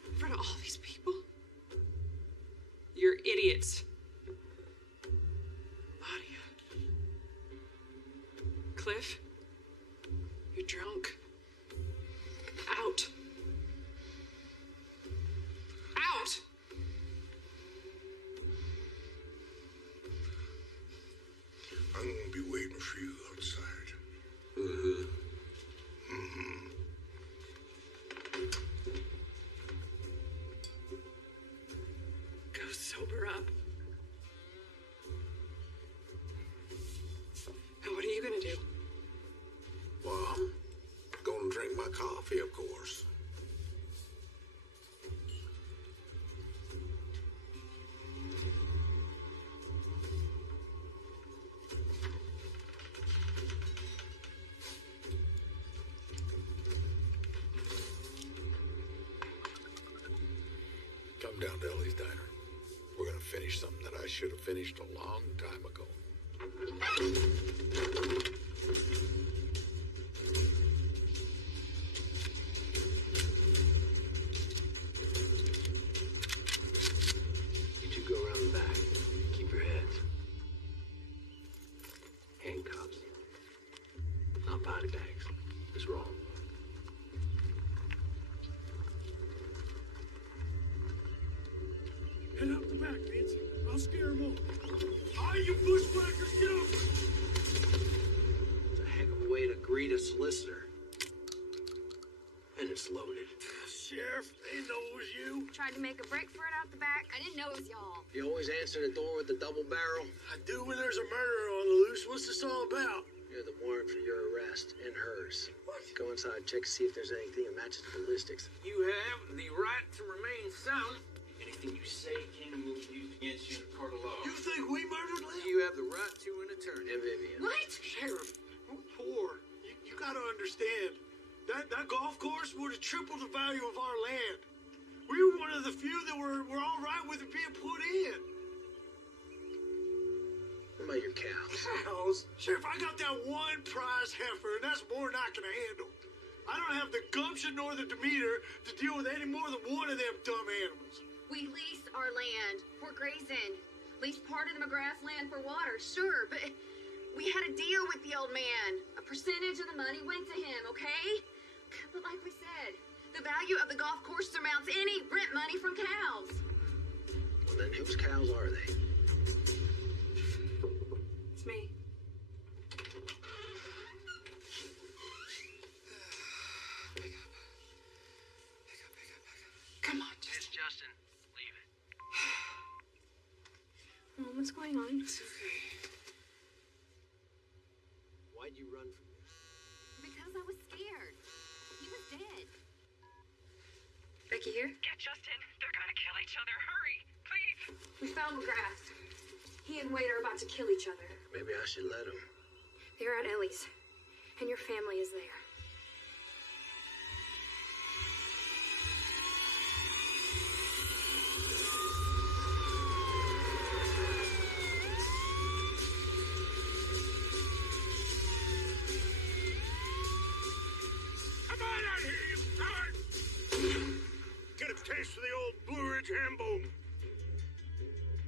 In front of all these people? You're idiots. Nadia. Cliff. You're drunk. Out. Out! I'm gonna be waiting for you outside. Go sober up. And what are you gonna do? Well, I'm gonna drink my coffee, of course. Come down to Ellie's Diner. We're gonna finish something that I should have finished a long time ago. You two go around the back. Keep your heads. Handcuffs. Not body bags. It's wrong. Head out the back, Nancy. I'll scare them all. All you bushwhackers, get over! It's a heck of a way to greet a solicitor. And it's loaded. Sheriff, they know it was you. Tried to make a break for it out the back. I didn't know it was y'all. You always answer the door with the double barrel? I do when there's a murderer on the loose. What's this all about? You're the warrant for your arrest and hers. What? Go inside, check to see if there's anything that matches the ballistics. You have the right to remain silent. Anything you say can and will be used against you in a court of law. You think we murdered Lynn? You have the right to an attorney. And Vivian. What? Sheriff, we're poor. You gotta understand. That golf course would have tripled the value of our land. We were one of the few that were all right with it being put in. What about your cows? Cows? Sheriff, I got that one prize heifer, and that's more than I can handle. I don't have the gumption nor the demeanor to deal with any more than one of them dumb animals. We lease our land for grazing. Lease part of the McGrath land for water, sure, but we had a deal with the old man. A percentage of the money went to him, okay? But like we said, the value of the golf course surmounts any rent money from cows. Well, then whose cows are they? It's me. Pick up. Come on, It's Justin. Leave it. Mom, what's going on? It's okay. Why'd you run from me? Because I was scared. He was dead. Becky here? Get Justin. They're gonna kill each other. Hurry, please. We found McGrath. He and Wade are about to kill each other. Maybe I should let him. They're at Ellie's, and your family is there. Come on out here, you coward! Get a taste of the old Blue Ridge ham bone.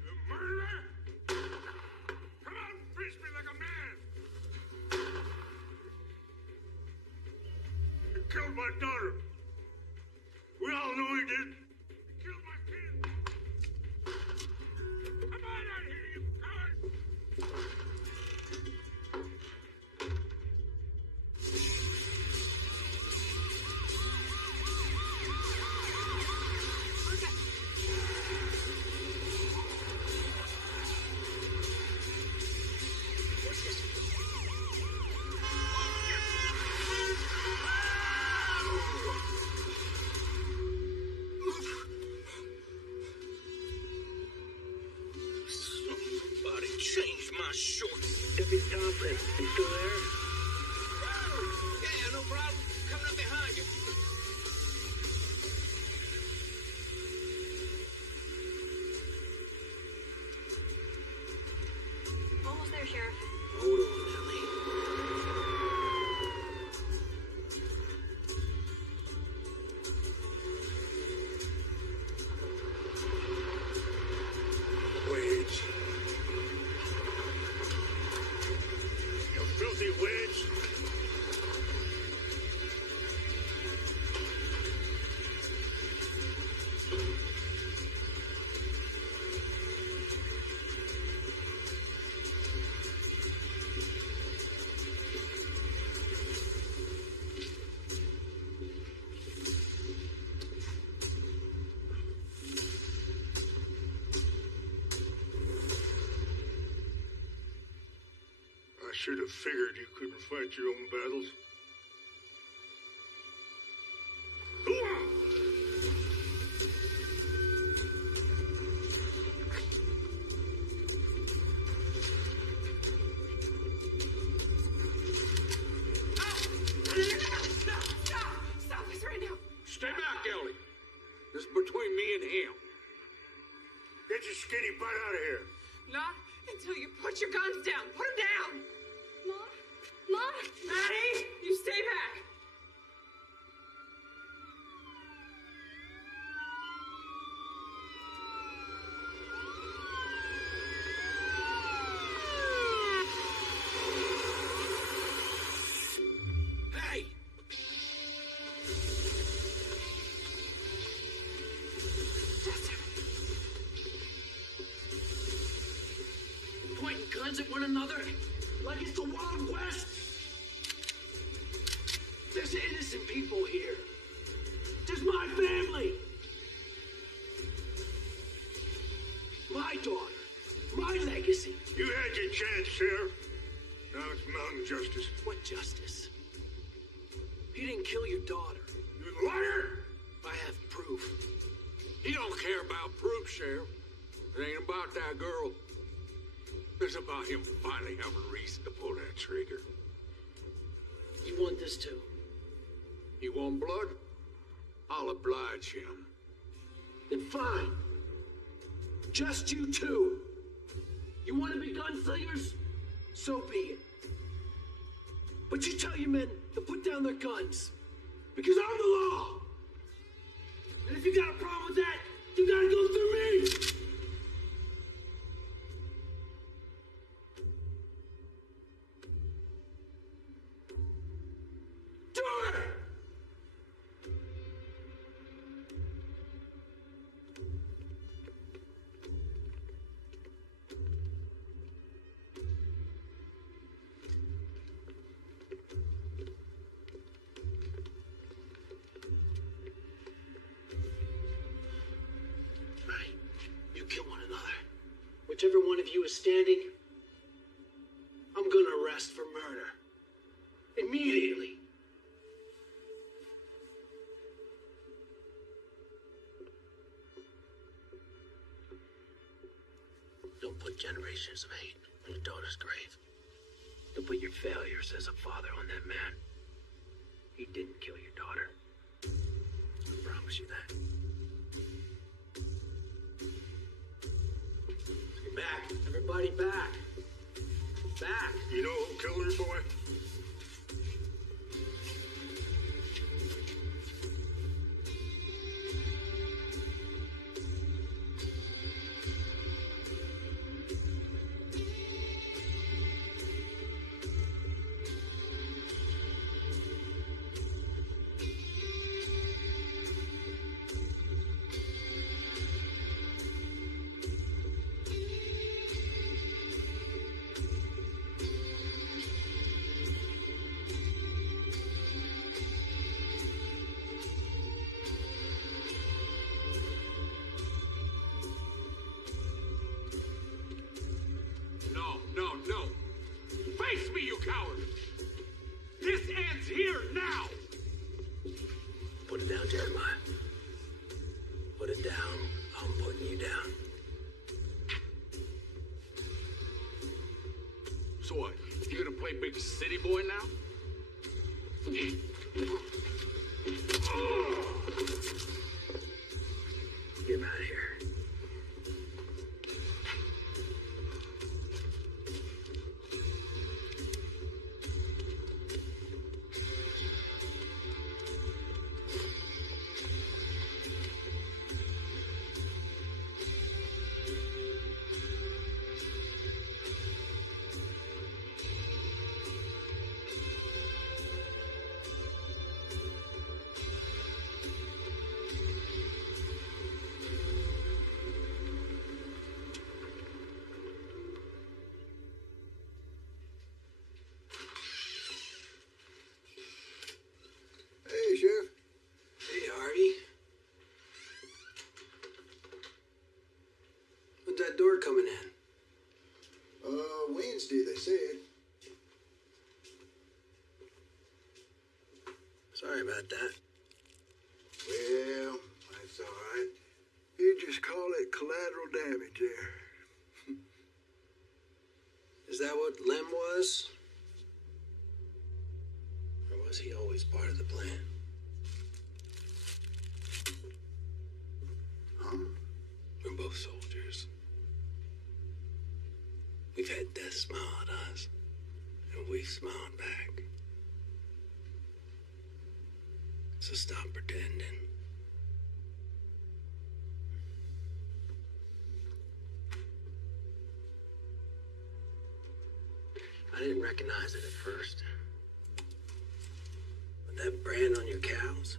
You murderer! Come on, face me like a man! You killed my daughter. We all know he did. You killed my kid. Come on out here, you coward! short. Deputy Thompson, you still there? Yeah, no problem. Coming up behind you. Almost there, Sheriff. Hold on, Ellie. Wedge. You filthy wedge. I should have figured you couldn't fight your own battles. Stop this right now. Stay back, Ellie. This is between me and him. Get your skinny butt out of here. Not until you put your guns down. Put them down. Mom? Mom? Maddie, you stay back. Hey! Pointing guns at one another like it's the Wild West. There's innocent people here. There's my family. My daughter. My legacy. You had your chance, Sheriff. Now it's mountain justice. What justice? You didn't kill your daughter. You liar! I have proof. He don't care about proof, Sheriff. It ain't about that girl. It's about him finally having reason to pull that trigger. You want this too? You want blood? I'll oblige him. Then fine. Just you two. You want to be gunslingers? So be it. But you tell your men to put down their guns. Because I'm the law. And if you got a problem with that, you gotta go through me. Do it! Right. You kill one another. Whichever one of you is standing, I'm gonna arrest for murder. Immediately. Don't put generations of hate on your daughter's grave. Don't put your failures as a father on that man. He didn't kill your daughter. I promise you that. Back. Everybody back. Back. You know who killed her, boy? So what? You gonna play big city boy now? Get him out of here. Hey, Sheriff. Hey, Harvey. When's that door coming in? Wednesday, they said. Sorry about that. Well, that's all right. You just call it collateral damage there. Is that what Lem was? Or was he always part of the plan? Huh? We're both soldiers. We've had death smile at us, and we've smiled back. So stop pretending. I didn't recognize it at first. But that brand on your cows?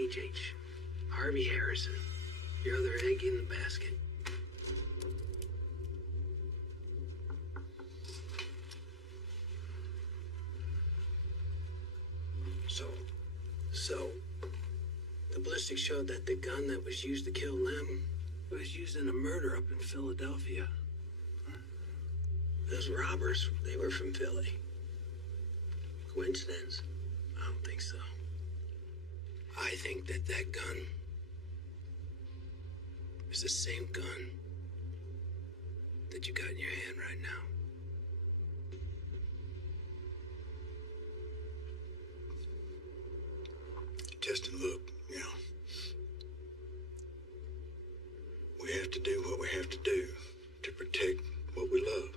H.H. Harvey Harrison. Your other egg in the basket. So, the ballistics showed that the gun that was used to kill Lem was used in a murder up in Philadelphia. Those robbers, they were from Philly. Coincidence? I don't think so. I think that that gun is the same gun that you got in your hand right now. Justin, look, we have to do what we have to do to protect what we love.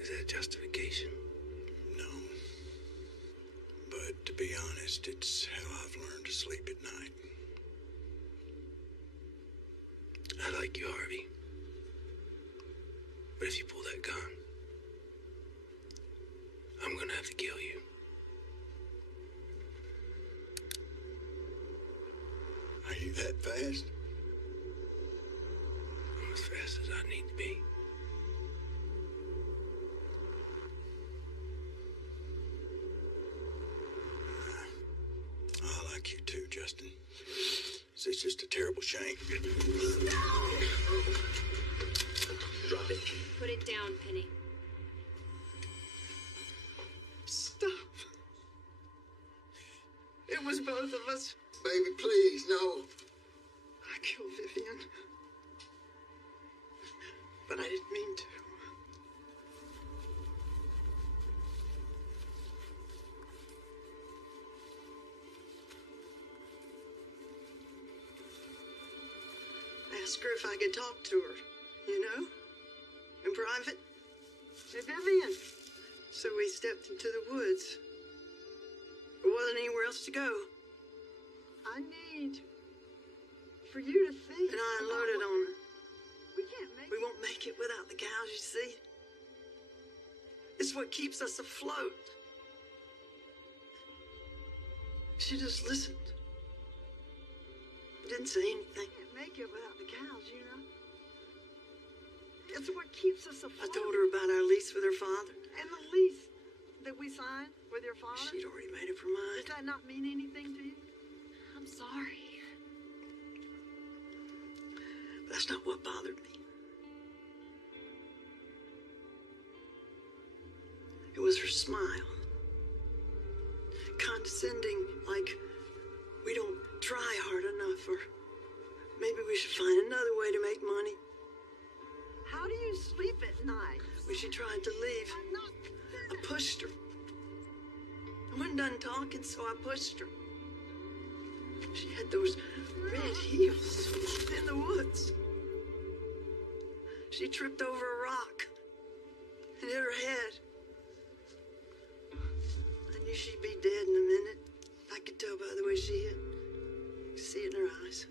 Is that justification? No. But to be honest, it's how I've learned to sleep at night. I like you, Harvey. But if you pull that gun, I'm gonna have to kill you. Are you that fast? I'm as fast as I need to be. I like you too, Justin. It's just a terrible shame. Drop it. Put it down, Penny. Stop. It was both of us. Baby, please, no. I killed Vivian. But I didn't mean to. Ask her if I could talk to her, in private. Hey, Vivian. So we stepped into the woods. There wasn't anywhere else to go. I need for you to think. And I unloaded on her. We won't make it without the cows, you see. It's what keeps us afloat. She just listened. Didn't say anything. Can't make it without the cows, It's what keeps us afloat. I told her about our lease with her father. And the lease that we signed with your father? She'd already made up her mind. Does that not mean anything to you? I'm sorry. That's not what bothered me. It was her smile. Condescending, like we don't try hard enough, or maybe we should find another way to make money. How do you sleep at night? When she tried to leave, I pushed her. I wasn't done talking, so I pushed her. She had those red heels in the woods. She tripped over a rock and hit her head. I knew she'd be dead in a minute. I could tell by the way she hit. I could see it in her eyes.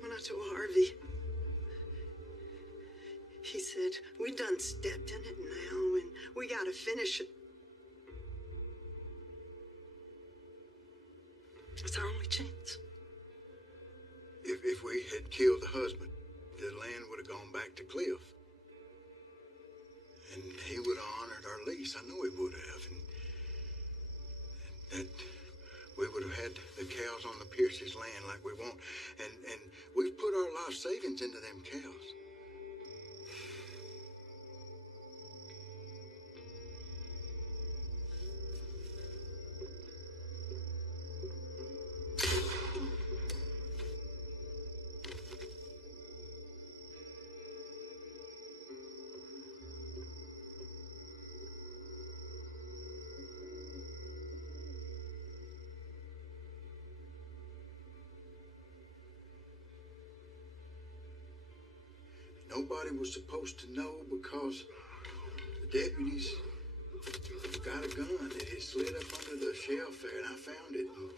When I told Harvey, he said, we done stepped in it now and we gotta finish it. It's our only chance. If we had killed the husband, the land would have gone back to Cliff. And he would have honored our lease. I know he would have. And that we would have had the cows on the Pierce's land like we want. And we've put our life savings into them cows. Nobody was supposed to know because the deputies got a gun that had slid up under the shelf there, and I found it. And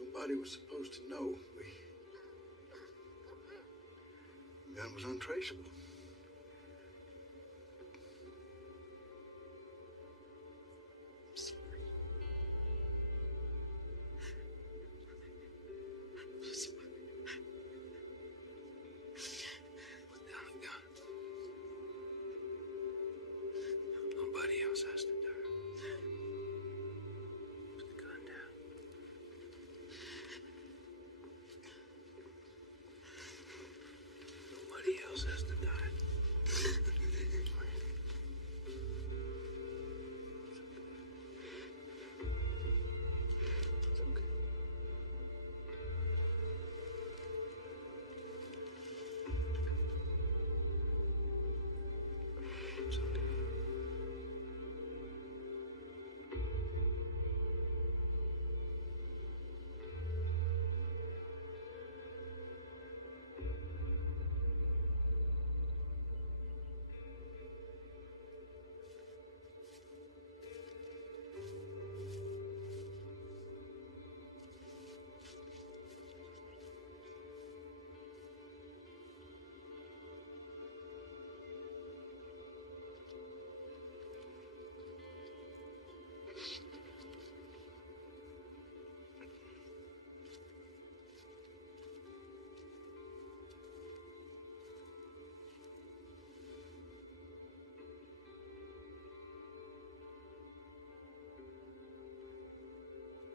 nobody was supposed to know. The gun was untraceable.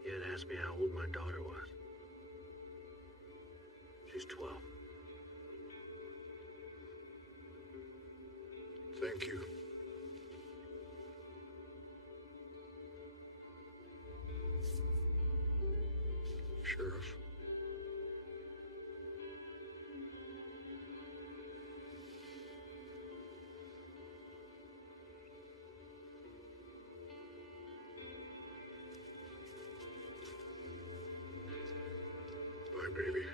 You had asked me how old my daughter was. She's 12. Thank you. Sheriff. Bye, baby.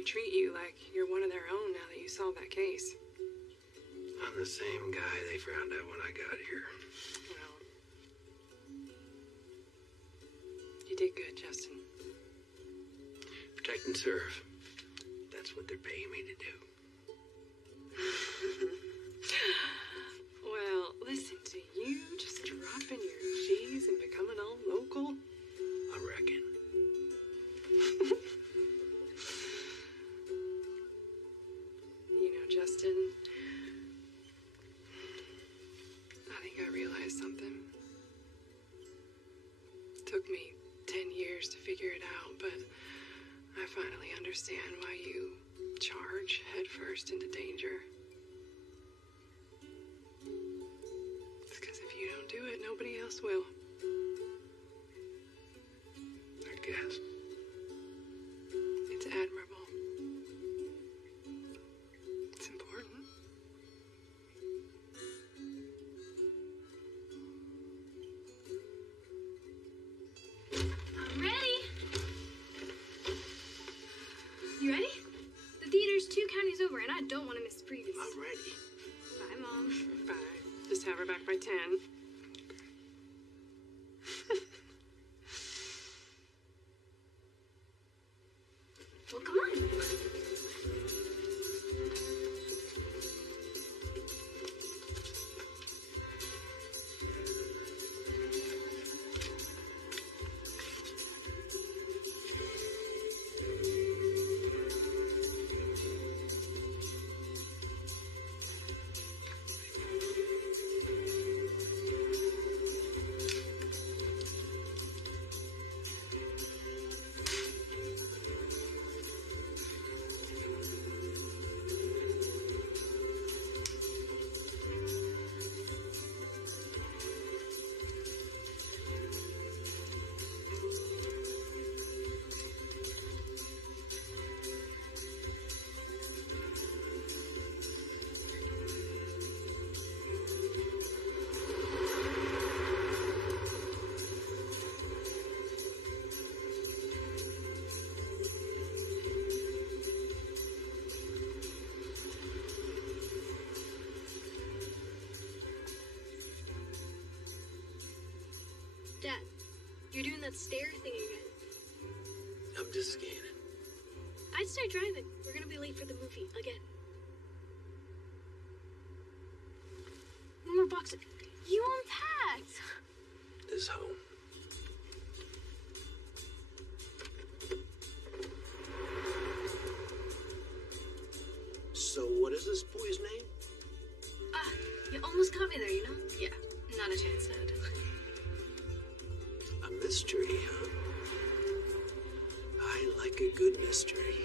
they treat you like you're one of their own now that you solved that case. I'm the same guy they found out when I got here. Well, you did good, Justin. Protect and serve. That's what they're paying me to do. Well, listen to you just dropping your G's and becoming all local. I reckon. You know, Justin, I think I realized something. It took me 10 years to figure it out, but I finally understand why you charge headfirst into danger. It's because if you don't do it, nobody else will. I guess. It's admirable. It's important. I'm ready. You ready? The theater's 2 counties over, and I don't want to miss the previews. I'm ready. Bye, Mom. Bye. Just have her back by 10. Well, come on. Dad, you're doing that stare thing again. I'm just scanning. I'd start driving. We're gonna be late for the movie again. One more box. You unpacked. This home. So what is this boy's name? You almost caught me there, you know? Yeah, not a chance, Dad. A mystery, huh? I like a good mystery.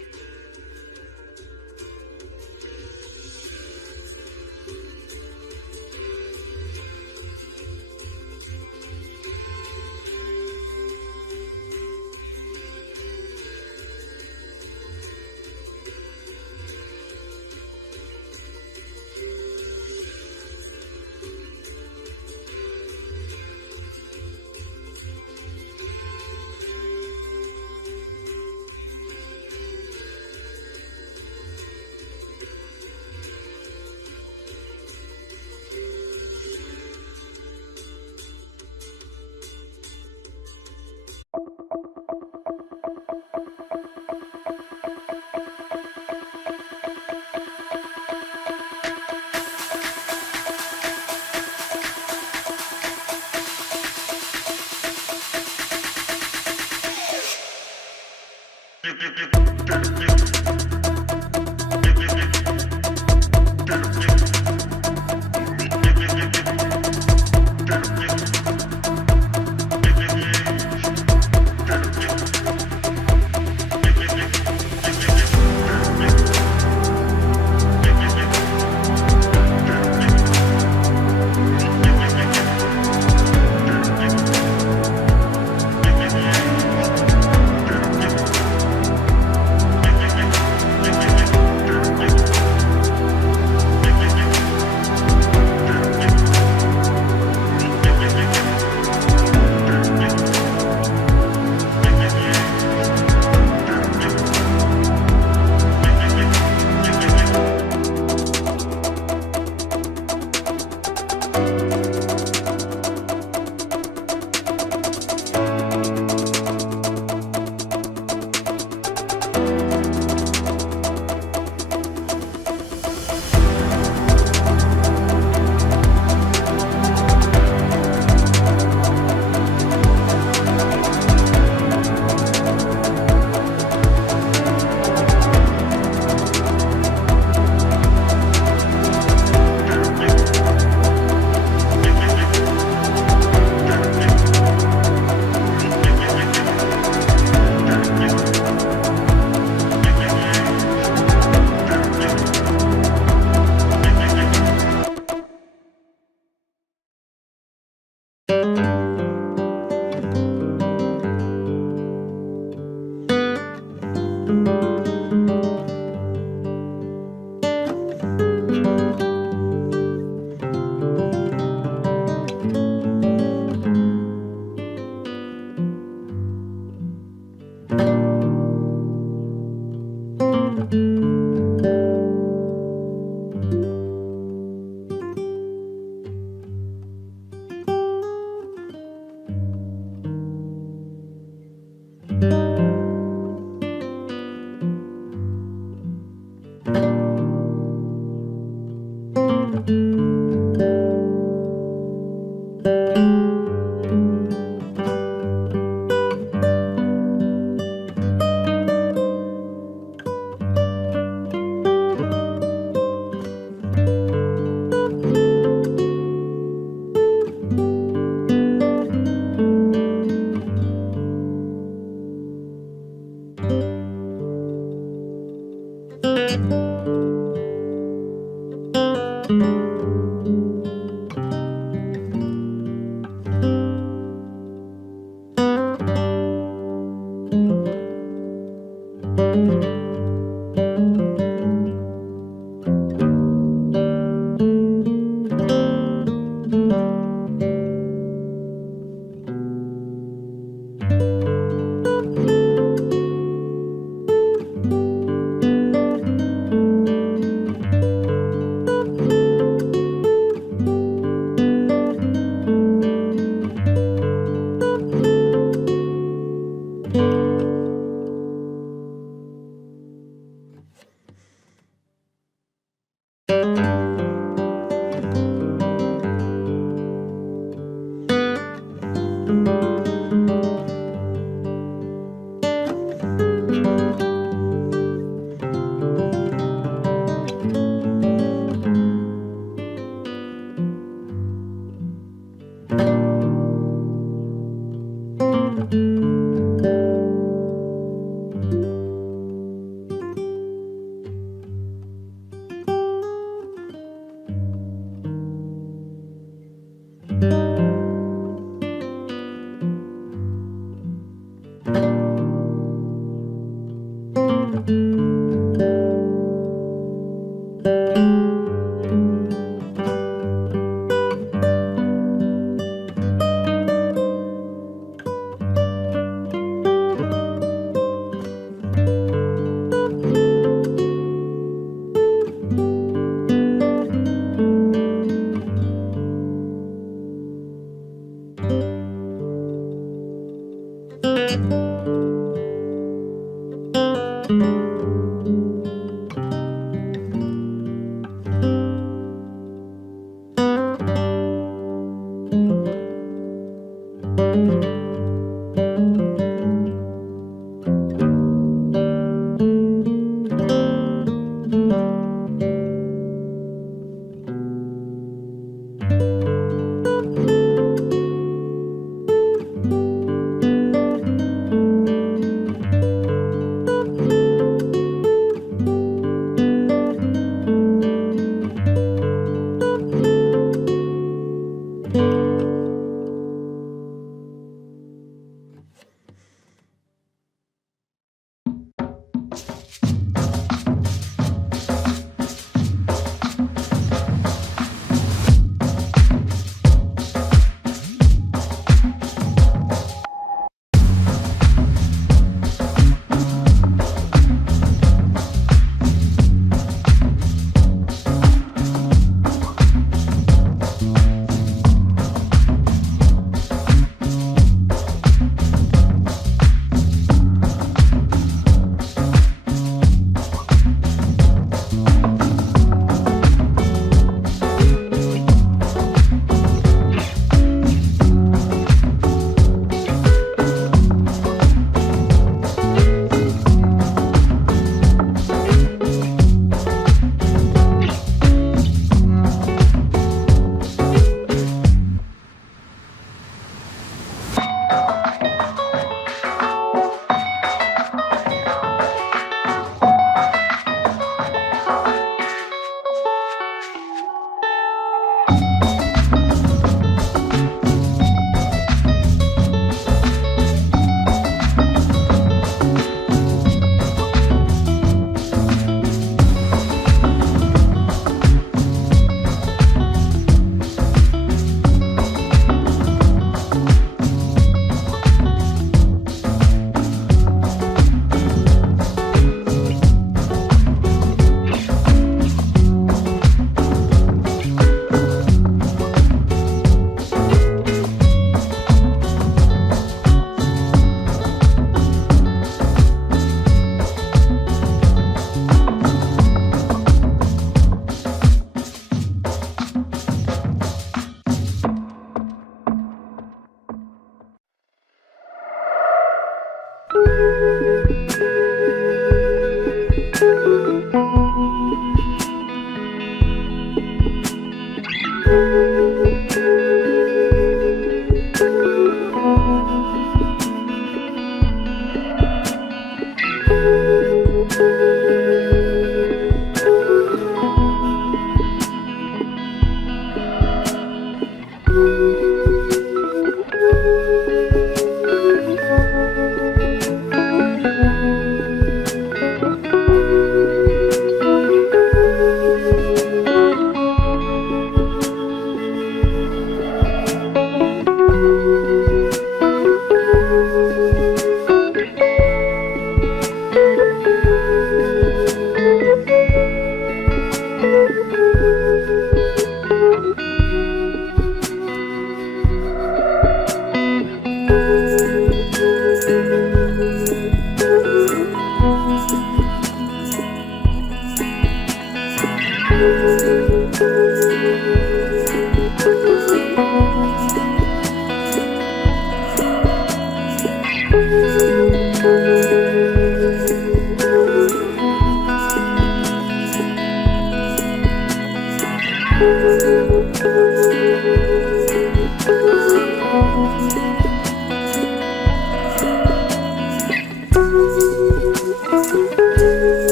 Thank you.